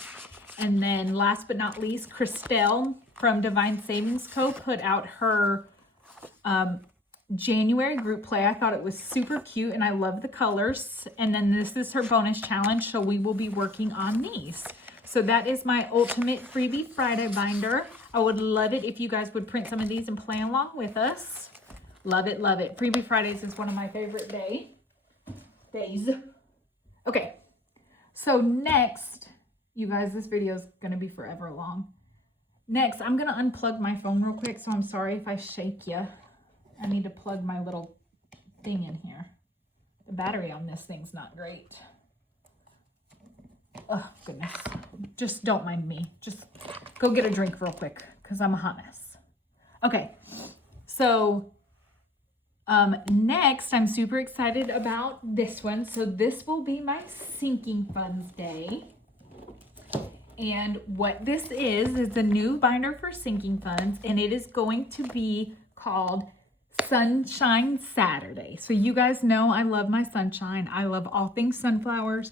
And then last but not least, Christelle from Divine Savings Co. put out her January group play. I thought it was super cute and I love the colors. And then this is her bonus challenge. So we will be working on these. So that is my ultimate Freebie Friday binder. I would love it if you guys would print some of these and play along with us. Love it, love it. Freebie Fridays is one of my favorite days. Okay, so next, you guys, this video is going to be forever long. Next, I'm going to unplug my phone real quick, so I'm sorry if I shake you. I need to plug my little thing in here. The battery on this thing's not great. Oh, goodness. Just don't mind me. Just go get a drink real quick, because I'm a hot mess. Okay, so next, I'm super excited about this one. So this will be my sinking funds day. And what this is a new binder for sinking funds, and it is going to be called Sunshine Saturday. So you guys know I love my sunshine. I love all things sunflowers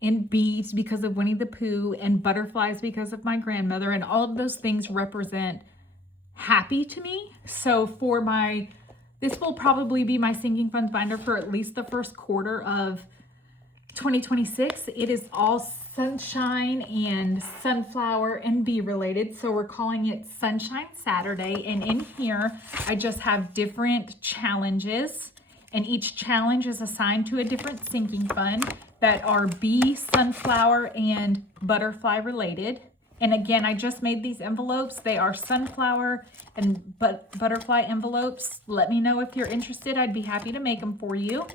and bees because of Winnie the Pooh and butterflies because of my grandmother, and all of those things represent happy to me. So this will probably be my sinking funds binder for at least the first quarter of 2026. It is all sunshine and sunflower and bee related. So we're calling it Sunshine Saturday. And in here, I just have different challenges. And each challenge is assigned to a different sinking fund that are bee, sunflower, and butterfly related. And again, I just made these envelopes. They are sunflower and butterfly envelopes. Let me know if you're interested. I'd be happy to make them for you.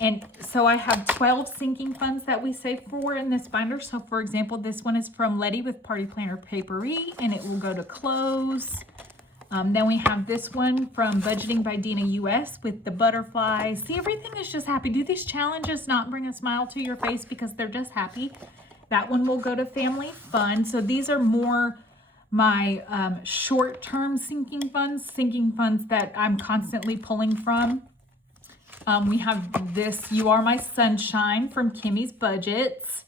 And so I have 12 sinking funds that we save for in this binder. So for example, this one is from Letty with Party Planner Papery, and it will go to close. Then we have this one from Budgeting by Dina US with the butterflies. See, everything is just happy. Do these challenges not bring a smile to your face because they're just happy? That one will go to Family Fun. So these are more my short-term sinking funds that I'm constantly pulling from. We have this You Are My Sunshine from Kimmy's Budgets.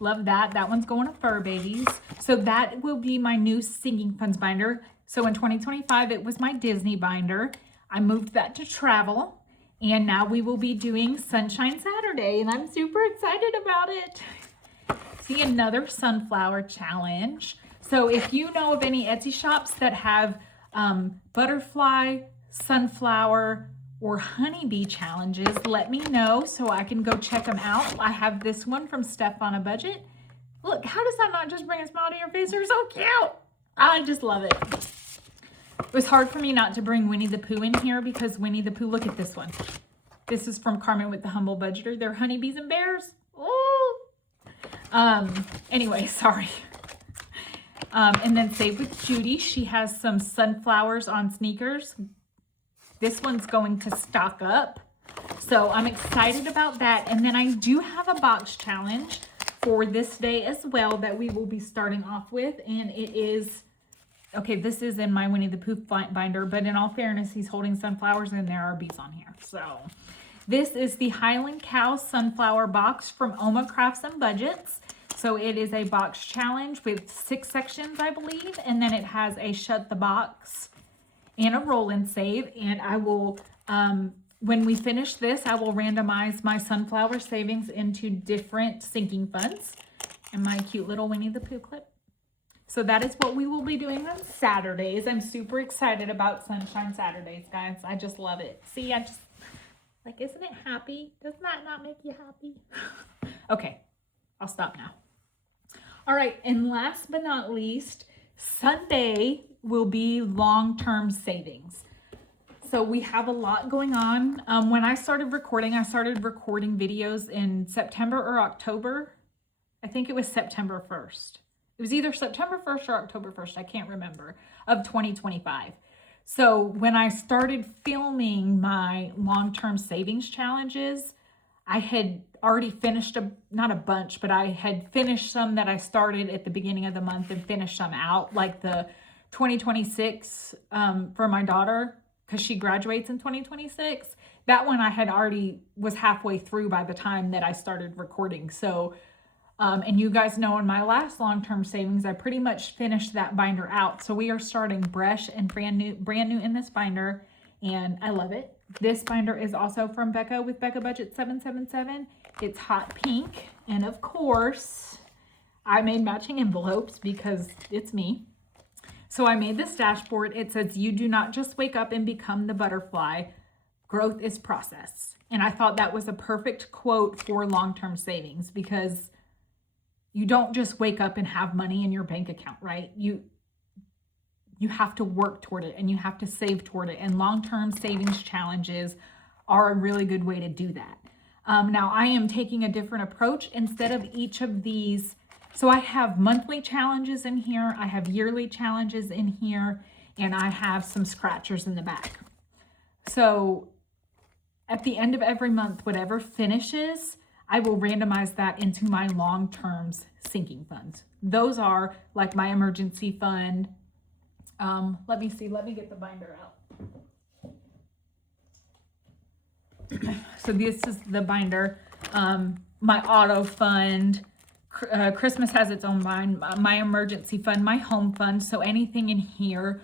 Love that. That one's going to Fur Babies. So that will be my new sinking funds binder. So in 2025, it was my Disney binder. I moved that to travel. And now we will be doing Sunshine Saturday. And I'm super excited about it. See, another sunflower challenge. So if you know of any Etsy shops that have butterfly, sunflower, or honeybee challenges, let me know so I can go check them out. I have this one from Steph on a Budget. Look, how does that not just bring a smile to your face? They're so cute. I just love it. It was hard for me not to bring Winnie the Pooh in here because Winnie the Pooh, look at this one. This is from Carmen with the Humble Budgeter. They're honeybees and bears. Oh. Anyway, sorry. And then Save with Judy. She has some sunflowers on sneakers. This one's going to stock up. So I'm excited about that. And then I do have a box challenge for this day as well that we will be starting off with. And it is, okay, this is in my Winnie the Pooh binder, but in all fairness, he's holding sunflowers and there are bees on here. So this is the Highland Cow Sunflower Box from Oma Crafts and Budgets. So it is a box challenge with 6 sections, I believe. And then it has a shut the box and a roll and save. And I will, when we finish this, I will randomize my sunflower savings into different sinking funds and my cute little Winnie the Pooh clip. So that is what we will be doing on Saturdays. I'm super excited about Sunshine Saturdays, guys. I just love it. See, I just, like, isn't it happy? Does that not make you happy? Okay, I'll stop now. All right, and last but not least, Sunday will be long-term savings. So we have a lot going on. When I started recording videos in September or October. I think it was September 1st. It was either September 1st or October 1st, I can't remember, of 2025. So when I started filming my long-term savings challenges, I had already finished, not a bunch, but I had finished some that I started at the beginning of the month and finished some out, like the 2026 for my daughter, because she graduates in 2026. That one I had already was halfway through by the time that I started recording. So and you guys know in my last long-term savings, I pretty much finished that binder out. So we are starting fresh and brand new in this binder, and I love it. This binder is also from Becca with Becca Budget 777. It's hot pink, and of course, I made matching envelopes because it's me. So I made this dashboard. It says, "You do not just wake up and become the butterfly. Growth is process." And I thought that was a perfect quote for long-term savings, because you don't just wake up and have money in your bank account, right? You have to work toward it, and you have to save toward it. And long-term savings challenges are a really good way to do that. Now I am taking a different approach instead of each of these. So I have monthly challenges in here. I have yearly challenges in here, and I have some scratchers in the back. So at the end of every month, whatever finishes, I will randomize that into my long-term sinking funds. Those are like my emergency fund. Let me see, let me get the binder out. So this is the binder. My auto fund, Christmas has its own fund, my emergency fund, my home fund. So anything in here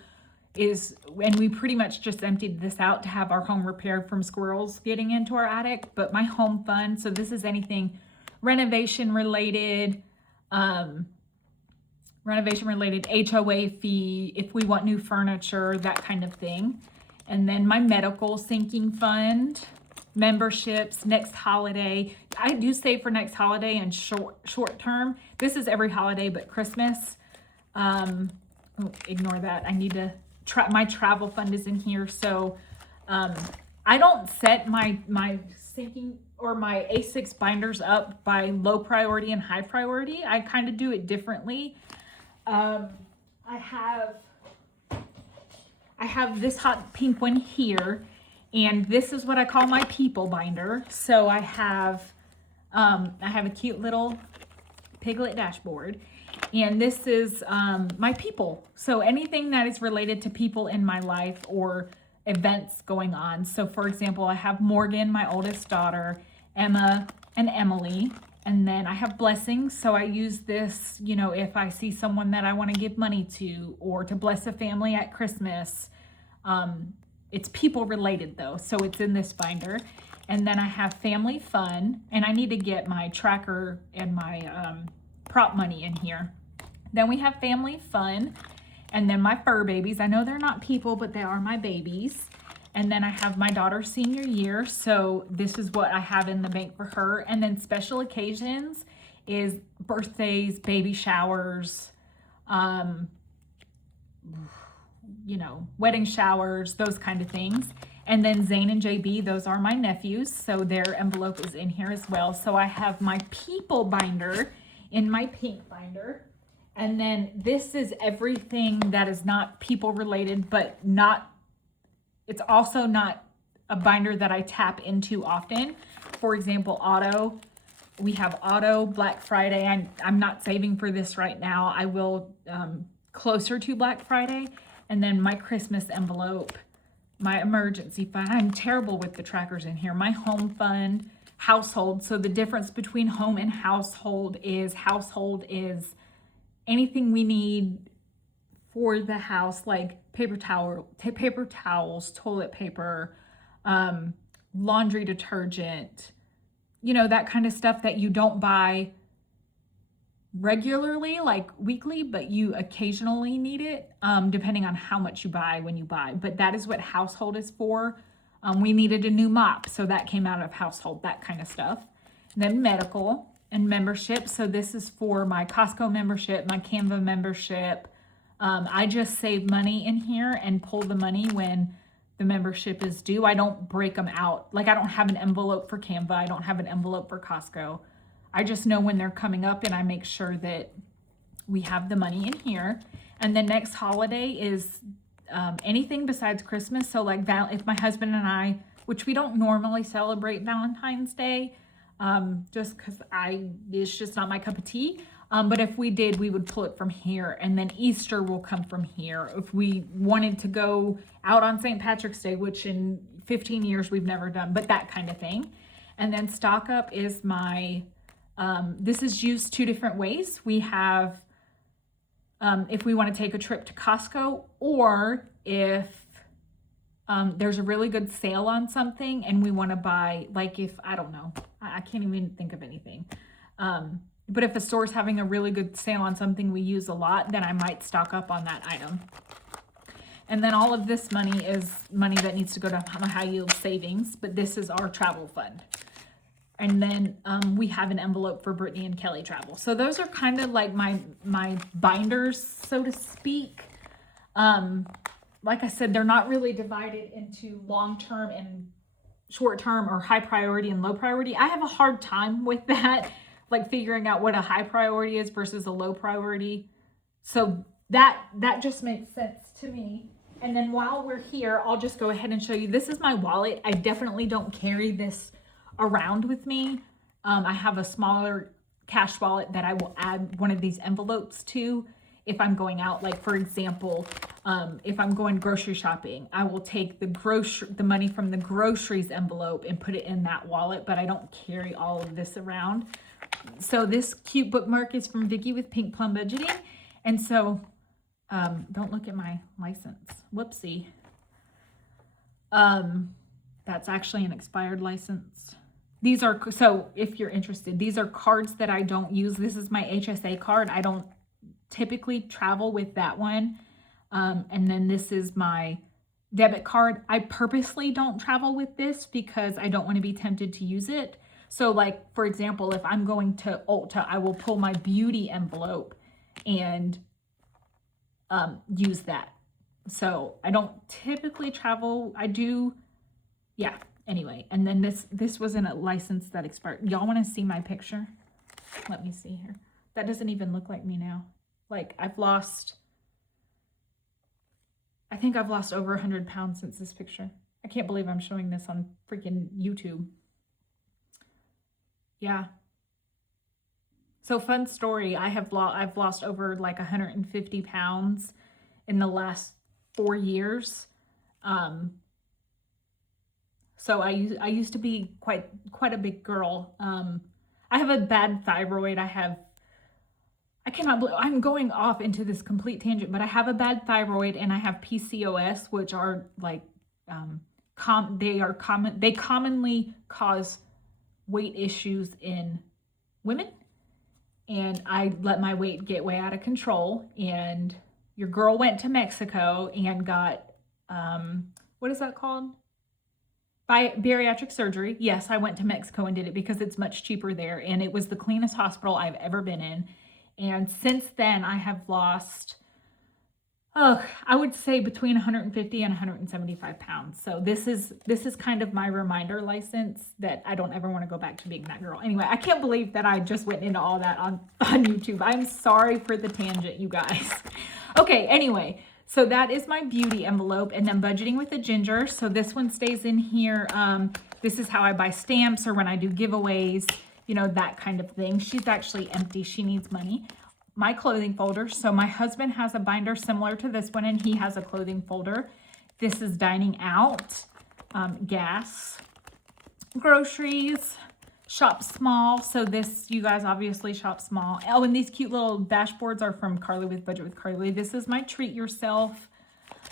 is, and we pretty much just emptied this out to have our home repaired from squirrels getting into our attic. But my home fund, so this is anything renovation related, HOA fee, if we want new furniture, that kind of thing. And then my medical sinking fund, memberships, next holiday. I do save for next holiday and short term. This is every holiday but Christmas. Ignore that. I need to my travel fund is in here. So I don't set my sinking or my A6 binders up by low priority and high priority. I kind of do it differently. I have this hot pink one here, and this is what I call my people binder. So I have a cute little piglet dashboard, and this is my people. So anything that is related to people in my life or events going on. So for example, I have Morgan, my oldest daughter, Emma, and Emily. And then I have blessings. So I use this, you know, if I see someone that I want to give money to, or to bless a family at Christmas. It's people related though. So it's in this binder. And then I have family fun, and I need to get my tracker and my prop money in here. Then we have family fun, and then my fur babies. I know they're not people, but they are my babies. And then I have my daughter's senior year. So this is what I have in the bank for her. And then special occasions is birthdays, baby showers, you know, wedding showers, those kind of things. And then Zane and JB, those are my nephews. So their envelope is in here as well. So I have my people binder in my pink binder. And then this is everything that is not people related, but it's also not a binder that I tap into often. For example, auto. We have auto, Black Friday. I'm not saving for this right now. I will closer to Black Friday. And then my Christmas envelope, my emergency fund. I'm terrible with the trackers in here. My home fund, household. So the difference between home and household is anything we need for the house, like paper towels, toilet paper, laundry detergent, you know, that kind of stuff that you don't buy regularly, like weekly, but you occasionally need it, depending on how much you buy when you buy. But that is what household is for. We needed a new mop, so that came out of household, that kind of stuff. And then medical and membership. So this is for my Costco membership, my Canva membership. I just save money in here and pull the money when the membership is due. I don't break them out. Like I don't have an envelope for Canva. I don't have an envelope for Costco. I just know when they're coming up and I make sure that we have the money in here. And the next holiday is anything besides Christmas. So like if my husband and I, which we don't normally celebrate Valentine's Day, just because it's just not my cup of tea. But if we did, we would pull it from here, and then Easter will come from here. If we wanted to go out on St. Patrick's Day, which in 15 years we've never done, but that kind of thing. And then stock up is my, this is used two different ways. We have, if we want to take a trip to Costco, or if there's a really good sale on something and we want to buy, like if, I don't know, I can't even think of anything. But if a store's having a really good sale on something we use a lot, then I might stock up on that item. And then all of this money is money that needs to go to my high yield savings, but this is our travel fund. And then we have an envelope for Brittany and Kelly travel. So those are kind of like my binders, so to speak. Like I said, they're not really divided into long-term and short-term or high priority and low priority. I have a hard time with that, like figuring out what a high priority is versus a low priority. So that just makes sense to me. And then while we're here, I'll just go ahead and show you. This is my wallet. I definitely don't carry this around with me. I have a smaller cash wallet that I will add one of these envelopes to if I'm going out. Like for example, if I'm going grocery shopping, I will take the money from the groceries envelope and put it in that wallet, but I don't carry all of this around. So this cute bookmark is from Vicky with Pink Plum Budgeting. And so, don't look at my license. Whoopsie. That's actually an expired license. These are, so if you're interested, these are cards that I don't use. This is my HSA card. I don't typically travel with that one. And then this is my debit card. I purposely don't travel with this because I don't want to be tempted to use it. So like, for example, if I'm going to Ulta, I will pull my beauty envelope and use that. So I don't typically travel. I do, yeah. Anyway, and then this wasn't a license that expired. Y'all want to see my picture? Let me see here. That doesn't even look like me now. Like I think I've lost over 100 pounds since this picture. I can't believe I'm showing this on freaking YouTube. Yeah. So fun story. I've lost over like 150 pounds in the last 4 years. So I used to be quite a big girl. I have a bad thyroid. I cannot believe I'm going off into this complete tangent, but I have a bad thyroid and I have PCOS, which are like they commonly cause weight issues in women. And I let my weight get way out of control, and your girl went to Mexico and got what is that called? Bariatric surgery. Yes, I went to Mexico and did it because it's much cheaper there, and it was the cleanest hospital I've ever been in. And since then I have lost, I would say between 150 and 175 pounds. So this is kind of my reminder license that I don't ever want to go back to being that girl. Anyway, I can't believe that I just went into all that on YouTube. I'm sorry for the tangent, you guys. Okay, anyway, so that is my beauty envelope, and then budgeting with a ginger. So this one stays in here. This is how I buy stamps or when I do giveaways, you know, that kind of thing. She's actually empty. She needs money. My clothing folder. So my husband has a binder similar to this one, and he has a clothing folder. This is dining out, gas, groceries, shop small. So this, you guys obviously shop small. Oh, and these cute little dashboards are from Carly with Budget with Carly. This is my treat yourself.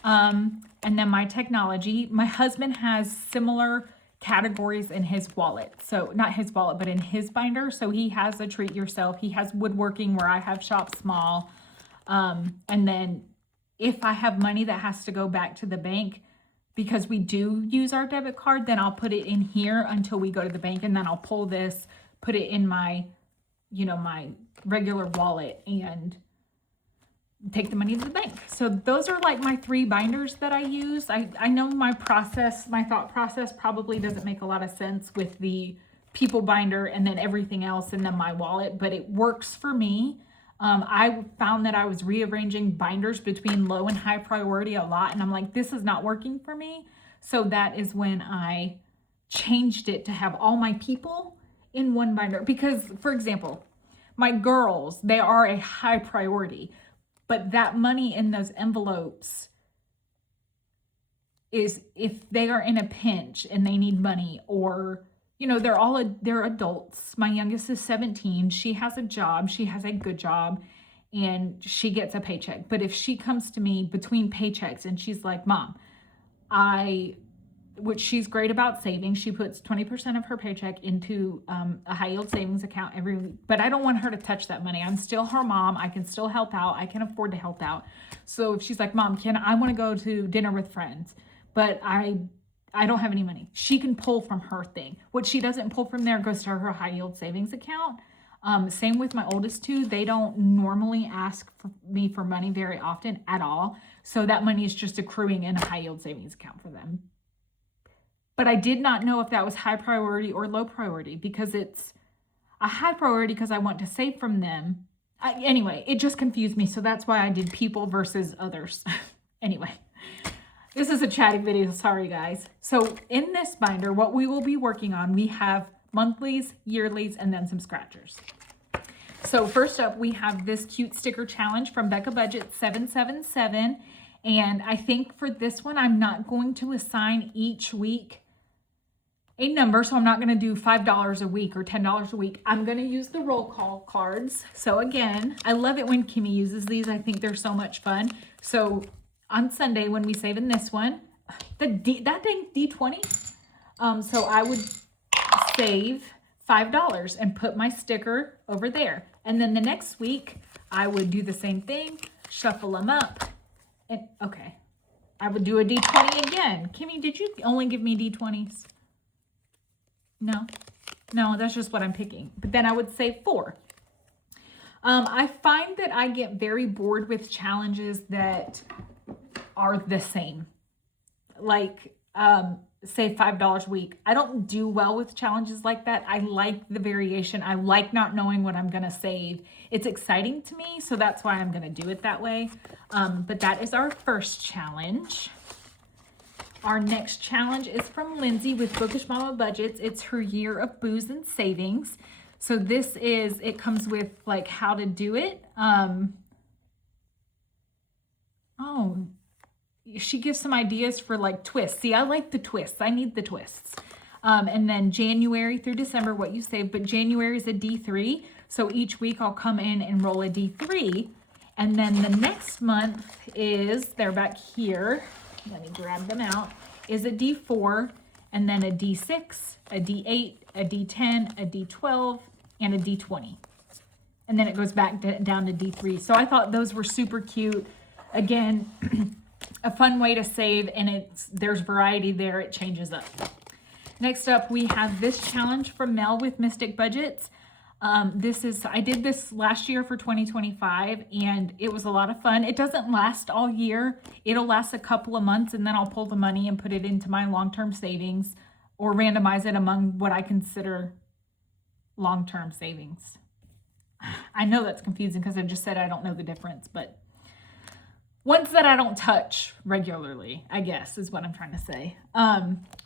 And then my technology. My husband has similar categories in his wallet. So not his wallet, but in his binder. So he has a treat yourself. He has woodworking where I have shop small. And then if I have money that has to go back to the bank, because we do use our debit card, then I'll put it in here until we go to the bank, and then I'll pull this, put it in my, you know, my regular wallet and take the money to the bank. So those are like my 3 binders that I use. I know my thought process probably doesn't make a lot of sense with the people binder and then everything else and then my wallet, but it works for me. I found that I was rearranging binders between low and high priority a lot, and I'm like, this is not working for me. So that is when I changed it to have all my people in one binder. Because, for example, my girls, they are a high priority, but that money in those envelopes is if they are in a pinch and they need money, or you know, they're adults. My youngest is 17. She has a job. She has a good job and she gets a paycheck. But if she comes to me between paychecks and she's like, Mom, which she's great about saving. She puts 20% of her paycheck into a high yield savings account every week. But I don't want her to touch that money. I'm still her mom. I can still help out. I can afford to help out. So if she's like, Mom, I want to go to dinner with friends, but I don't have any money. She can pull from her thing. What she doesn't pull from there goes to her high yield savings account. Same with my oldest 2. They don't normally ask me for money very often at all. So that money is just accruing in a high yield savings account for them. But I did not know if that was high priority or low priority, because it's a high priority because I want to save from them. Anyway, it just confused me. So that's why I did people versus others. Anyway. This is a chatty video, sorry guys. So in this binder, what we will be working on, we have monthlies, yearlies, and then some scratchers. So first up, we have this cute sticker challenge from Becca Budget 777. And I think for this one, I'm not going to assign each week a number. So I'm not going to do $5 a week or $10 a week. I'm going to use the roll call cards. So again, I love it when Kimmy uses these. I think they're so much fun. So on Sunday when we save in this one, that dang D20. So I would save $5 and put my sticker over there. And then the next week I would do the same thing, shuffle them up. And okay, I would do a D20 again. Kimmy, did you only give me D20s? No, that's just what I'm picking. But then I would save 4. I find that I get very bored with challenges that are the same. Like, say $5 a week. I don't do well with challenges like that. I like the variation. I like not knowing what I'm going to save. It's exciting to me, so that's why I'm going to do it that way. But that is our first challenge. Our next challenge is from Lindsay with Bookish Mama Budgets. It's her year of booze and savings. So it comes with like how to do it. She gives some ideas for like twists. See, I like the twists. I need the twists. And then January through December, what you save. But January is a D3. So each week I'll come in and roll a D3. And then the next month they're back here. Let me grab them out. Is a D4, and then a D6, a D8, a D10, a D12, and a D20. And then it goes back down to D3. So I thought those were super cute. Again, a fun way to save, and there's variety there. It changes up. Next up, we have this challenge from Mel with Mystic Budgets. I did this last year for 2025, and it was a lot of fun. It doesn't last all year. It'll last a couple of months, and then I'll pull the money and put it into my long-term savings or randomize it among what I consider long-term savings. I know that's confusing because I just said I don't know the difference, but ones that I don't touch regularly, I guess, is what I'm trying to say.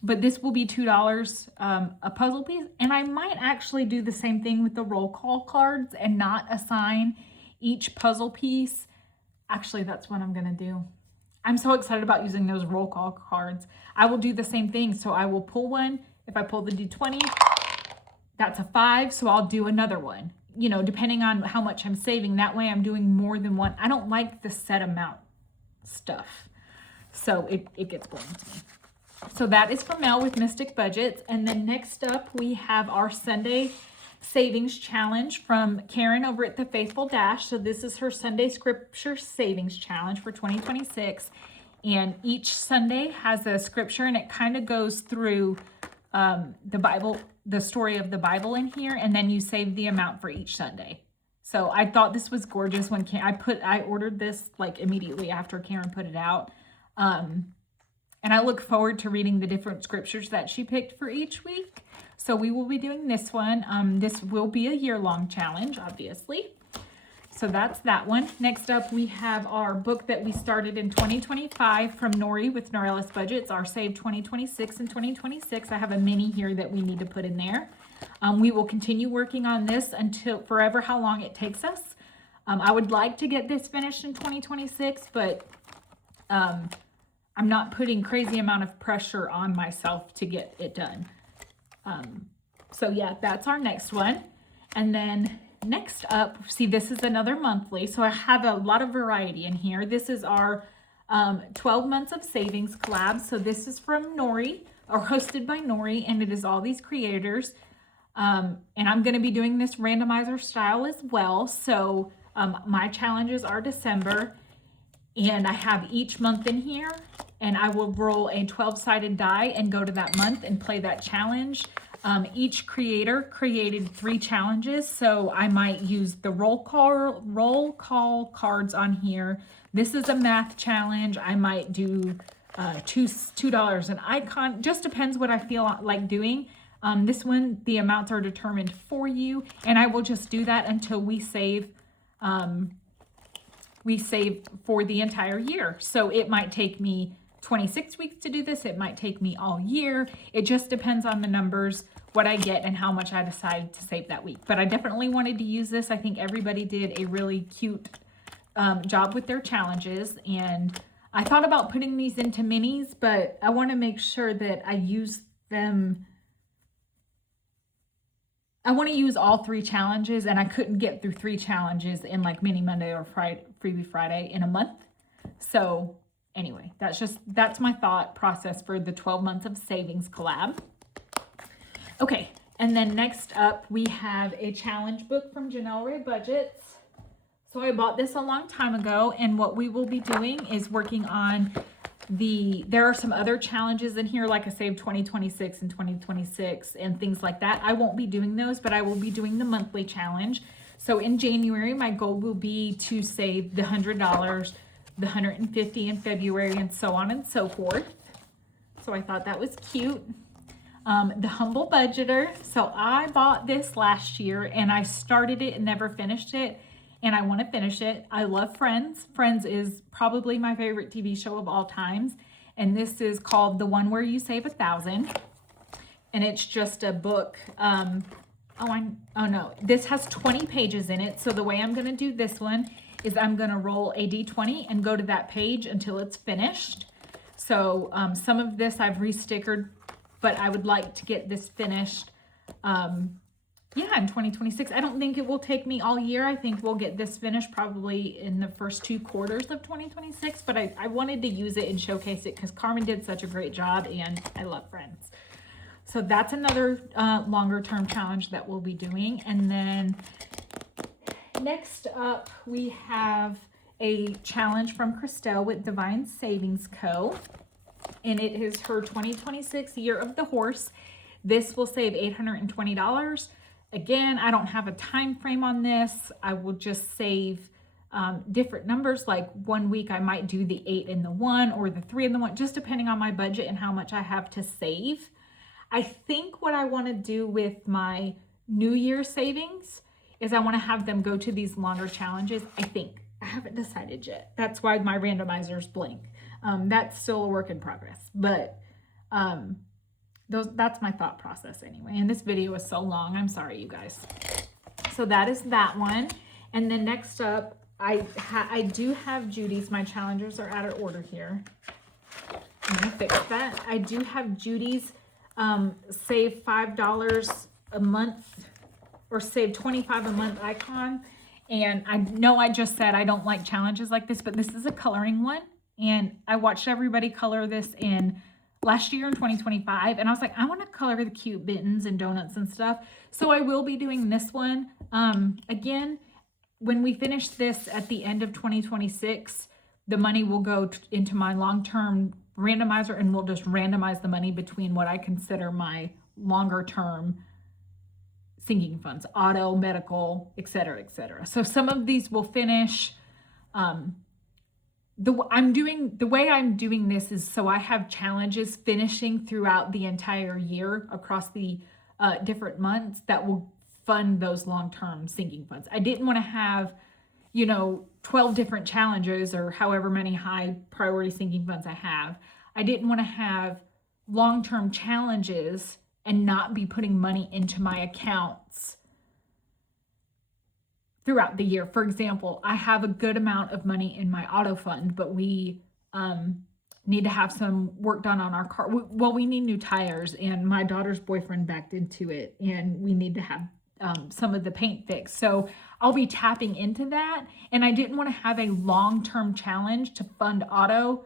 But this will be $2 a puzzle piece. And I might actually do the same thing with the roll call cards and not assign each puzzle piece. Actually, that's what I'm going to do. I'm so excited about using those roll call cards. I will do the same thing. So I will pull one. If I pull the D20, that's a 5, so I'll do another one, you know, depending on how much I'm saving. That way I'm doing more than one. I don't like the set amount stuff, so it gets boring to me. So that is from Mel with Mystic Budgets. And then next up, we have our Sunday Savings Challenge from Karen over at The Faithful Dash. So this is her Sunday Scripture Savings Challenge for 2026. And each Sunday has a scripture, and it kind of goes through the Bible, the story of the Bible in here, and then you save the amount for each Sunday. So I thought this was gorgeous when I ordered this like immediately after Karen put it out. And I look forward to reading the different scriptures that she picked for each week. So we will be doing this one. This will be a year-long challenge, obviously. So that's that one. Next up, we have our book that we started in 2025 from Nori with NotJustABudget, our Save 2026 and 2026. I have a mini here that we need to put in there. We will continue working on this until forever, how long it takes us. I would like to get this finished in 2026, but I'm not putting crazy amount of pressure on myself to get it done. So yeah, that's our next one. And then next up, see, this is another monthly. So I have a lot of variety in here. This is our 12 months of savings collab. So this is from Nori, or hosted by Nori, and it is all these creators. And I'm going to be doing this randomizer style as well. So my challenges are December, and I have each month in here, and I will roll a 12-sided die and go to that month and play that challenge. Each creator created 3 challenges, so I might use the roll call cards on here. This is a math challenge. I might do $2 an icon. Just depends what I feel like doing. This one, the amounts are determined for you, and I will just do that until we save for the entire year. So it might take me 26 weeks to do this. It might take me all year. It just depends on the numbers, what I get, and how much I decide to save that week. But I definitely wanted to use this. I think everybody did a really cute job with their challenges. And I thought about putting these into minis, but I want to make sure that I use them. I want to use all 3 challenges, and I couldn't get through 3 challenges in like Mini Monday or Freebie Friday in a month. So anyway, that's my thought process for the 12 months of savings collab. Okay, and then next up we have a challenge book from Janelle Ray Budgets. So I bought this a long time ago, and what we will be doing is working on there are some other challenges in here, like a Save 2026 and 2026 and things like that. I won't be doing those, but I will be doing the monthly challenge. So in January, my goal will be to save the $100, the $150 in February, and so on and so forth. So I thought that was cute. The Humble Budgeter. So I bought this last year, and I started it and never finished it. And I want to finish it. I love Friends. Friends is probably my favorite TV show of all times. And this is called The One Where You Save 1,000. And it's just a book. Oh no. This has 20 pages in it. So the way I'm going to do this one is I'm going to roll a D20 and go to that page until it's finished. So some of this I've restickered, but I would like to get this finished. In 2026. I don't think it will take me all year. I think we'll get this finished probably in the first 2 quarters of 2026, but I wanted to use it and showcase it because Carmen did such a great job, and I love Friends. So that's another longer term challenge that we'll be doing. And then next up, we have a challenge from Christelle with Divine Savings Co. And it is her 2026 Year of the Horse. This will save $820. Again, I don't have a time frame on this. I will just save different numbers. Like one week I might do the 8 and the 1 or the 3 and the 1, just depending on my budget and how much I have to save. I think what I want to do with my New Year savings is I want to have them go to these longer challenges. I think. I haven't decided yet. That's why my randomizer's blank. That's still a work in progress. But that's my thought process anyway. And this video is so long. I'm sorry, you guys. So that is that one. And then next up, I do have Judy's. My challengers are out of order here. I'm going to fix that. I do have Judy's save $5 a month or save 25 a month icon. And I know I just said I don't like challenges like this, but this is a coloring one. And I watched everybody color this in last year in 2025. And I was like, I want to color the cute mittens and donuts and stuff. So I will be doing this one. Again, when we finish this at the end of 2026, the money will go into my long-term randomizer, and we'll just randomize the money between what I consider my longer-term sinking funds, auto, medical, etc., etc. So some of these will finish. The way I'm doing this is so I have challenges finishing throughout the entire year across the different months that will fund those long-term sinking funds. I didn't want to have, 12 different challenges or however many high priority sinking funds I have. I didn't want to have long-term challenges and not be putting money into my accounts throughout the year. For example, I have a good amount of money in my auto fund, but we need to have some work done on our car. We need new tires, and my daughter's boyfriend backed into it, and we need to have some of the paint fixed. So I'll be tapping into that. And I didn't want to have a long-term challenge to fund auto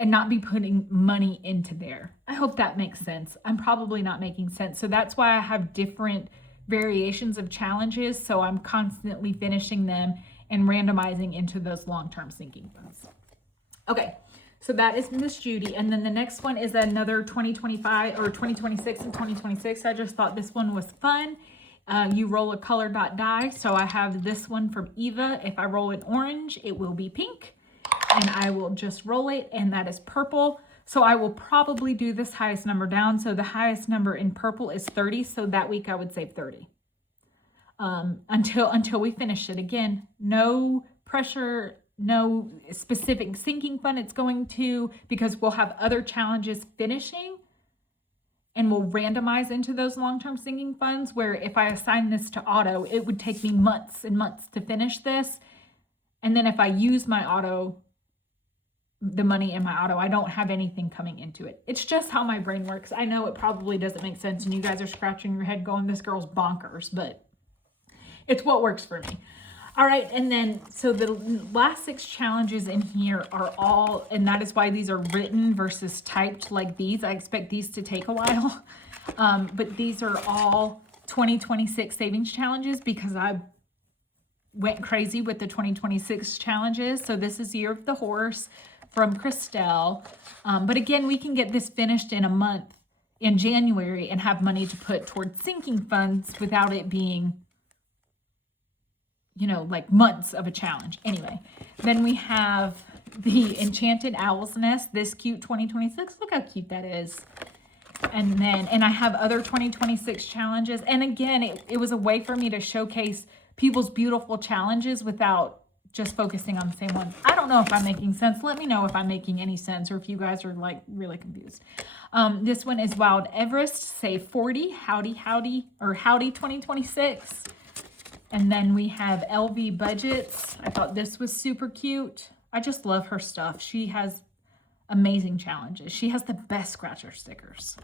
and not be putting money into there. I hope that makes sense. I'm probably not making sense. So that's why I have different variations of challenges. So I'm constantly finishing them and randomizing into those long-term sinking funds. Okay, so that is Miss Judy. And then the next one is another 2025 or 2026 and 2026. I just thought this one was fun. You roll a color dot die. So I have this one from Eva. If I roll an orange, it will be pink. And I will just roll it, and that is purple. So I will probably do this highest number down. So the highest number in purple is 30. So that week I would save 30 until we finish it. Again, no pressure, no specific sinking fund it's going to, because we'll have other challenges finishing and we'll randomize into those long-term sinking funds, where if I assign this to auto, it would take me months and months to finish this. And then if I use my auto, the money in my auto, I don't have anything coming into it. It's just how my brain works. I know it probably doesn't make sense, and you guys are scratching your head going, this girl's bonkers, but it's what works for me. All right, and then, so the last 6 challenges in here are all, and that is why these are written versus typed like these. I expect these to take a while, but these are all 2026 savings challenges because I went crazy with the 2026 challenges. So this is Year of the Horse from Christelle. But again, we can get this finished in a month in January and have money to put towards sinking funds without it being, like months of a challenge. Anyway, then we have the Enchanted Owl's Nest, this cute 2026. Look how cute that is. And I have other 2026 challenges. And again, it was a way for me to showcase people's beautiful challenges without just focusing on the same ones. I don't know if I'm making sense. Let me know if I'm making any sense or if you guys are like really confused. This one is Wild Everest, save 40, Howdy 2026. And then we have LV Budgets. I thought this was super cute. I just love her stuff. She has amazing challenges. She has the best scratcher stickers.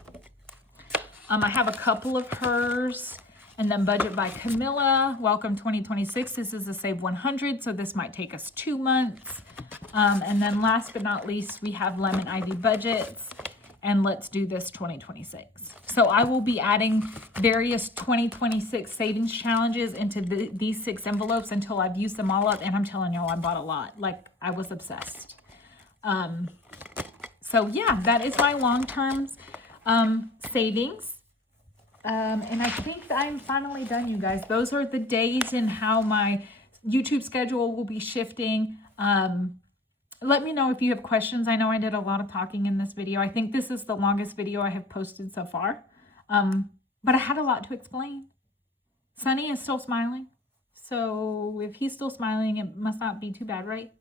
I have a couple of hers. And then Budget by Camilla, Welcome 2026. This is a Save 100, so this might take us 2 months. And then last but not least, we have Lemon Ivy Budgets and Let's Do This 2026. So I will be adding various 2026 savings challenges into these 6 envelopes until I've used them all up. And I'm telling y'all, I bought a lot. Like, I was obsessed. So yeah, that is my long-term savings. And I think I'm finally done, you guys. Those are the days and how my YouTube schedule will be shifting. Let me know if you have questions. I know I did a lot of talking in this video. I think this is the longest video I have posted so far. But I had a lot to explain. Sunny is still smiling. So if he's still smiling, it must not be too bad, right?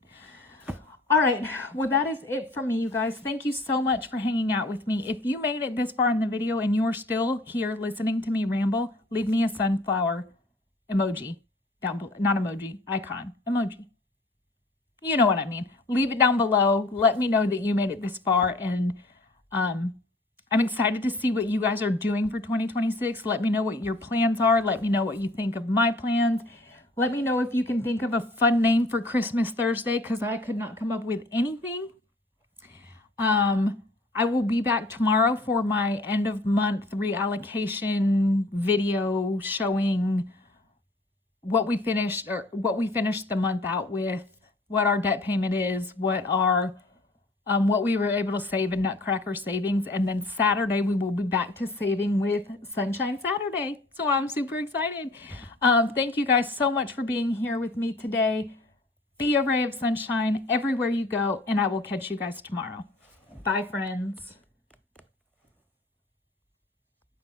All right, well, that is it for me, you guys. Thank you so much for hanging out with me. If you made it this far in the video and you're still here listening to me ramble, leave me a sunflower emoji down below. Not emoji, icon, emoji. You know what I mean. Leave it down below. Let me know that you made it this far, and I'm excited to see what you guys are doing for 2026. Let me know what your plans are. Let me know what you think of my plans. Let me know if you can think of a fun name for Christmas Thursday, because I could not come up with anything. I will be back tomorrow for my end of month reallocation video showing what we finished the month out with, what our debt payment is, what we were able to save in Nutcracker savings. And then Saturday, we will be back to saving with Sunshine Saturday. So I'm super excited. Thank you guys so much for being here with me today. Be a ray of sunshine everywhere you go, and I will catch you guys tomorrow. Bye, friends.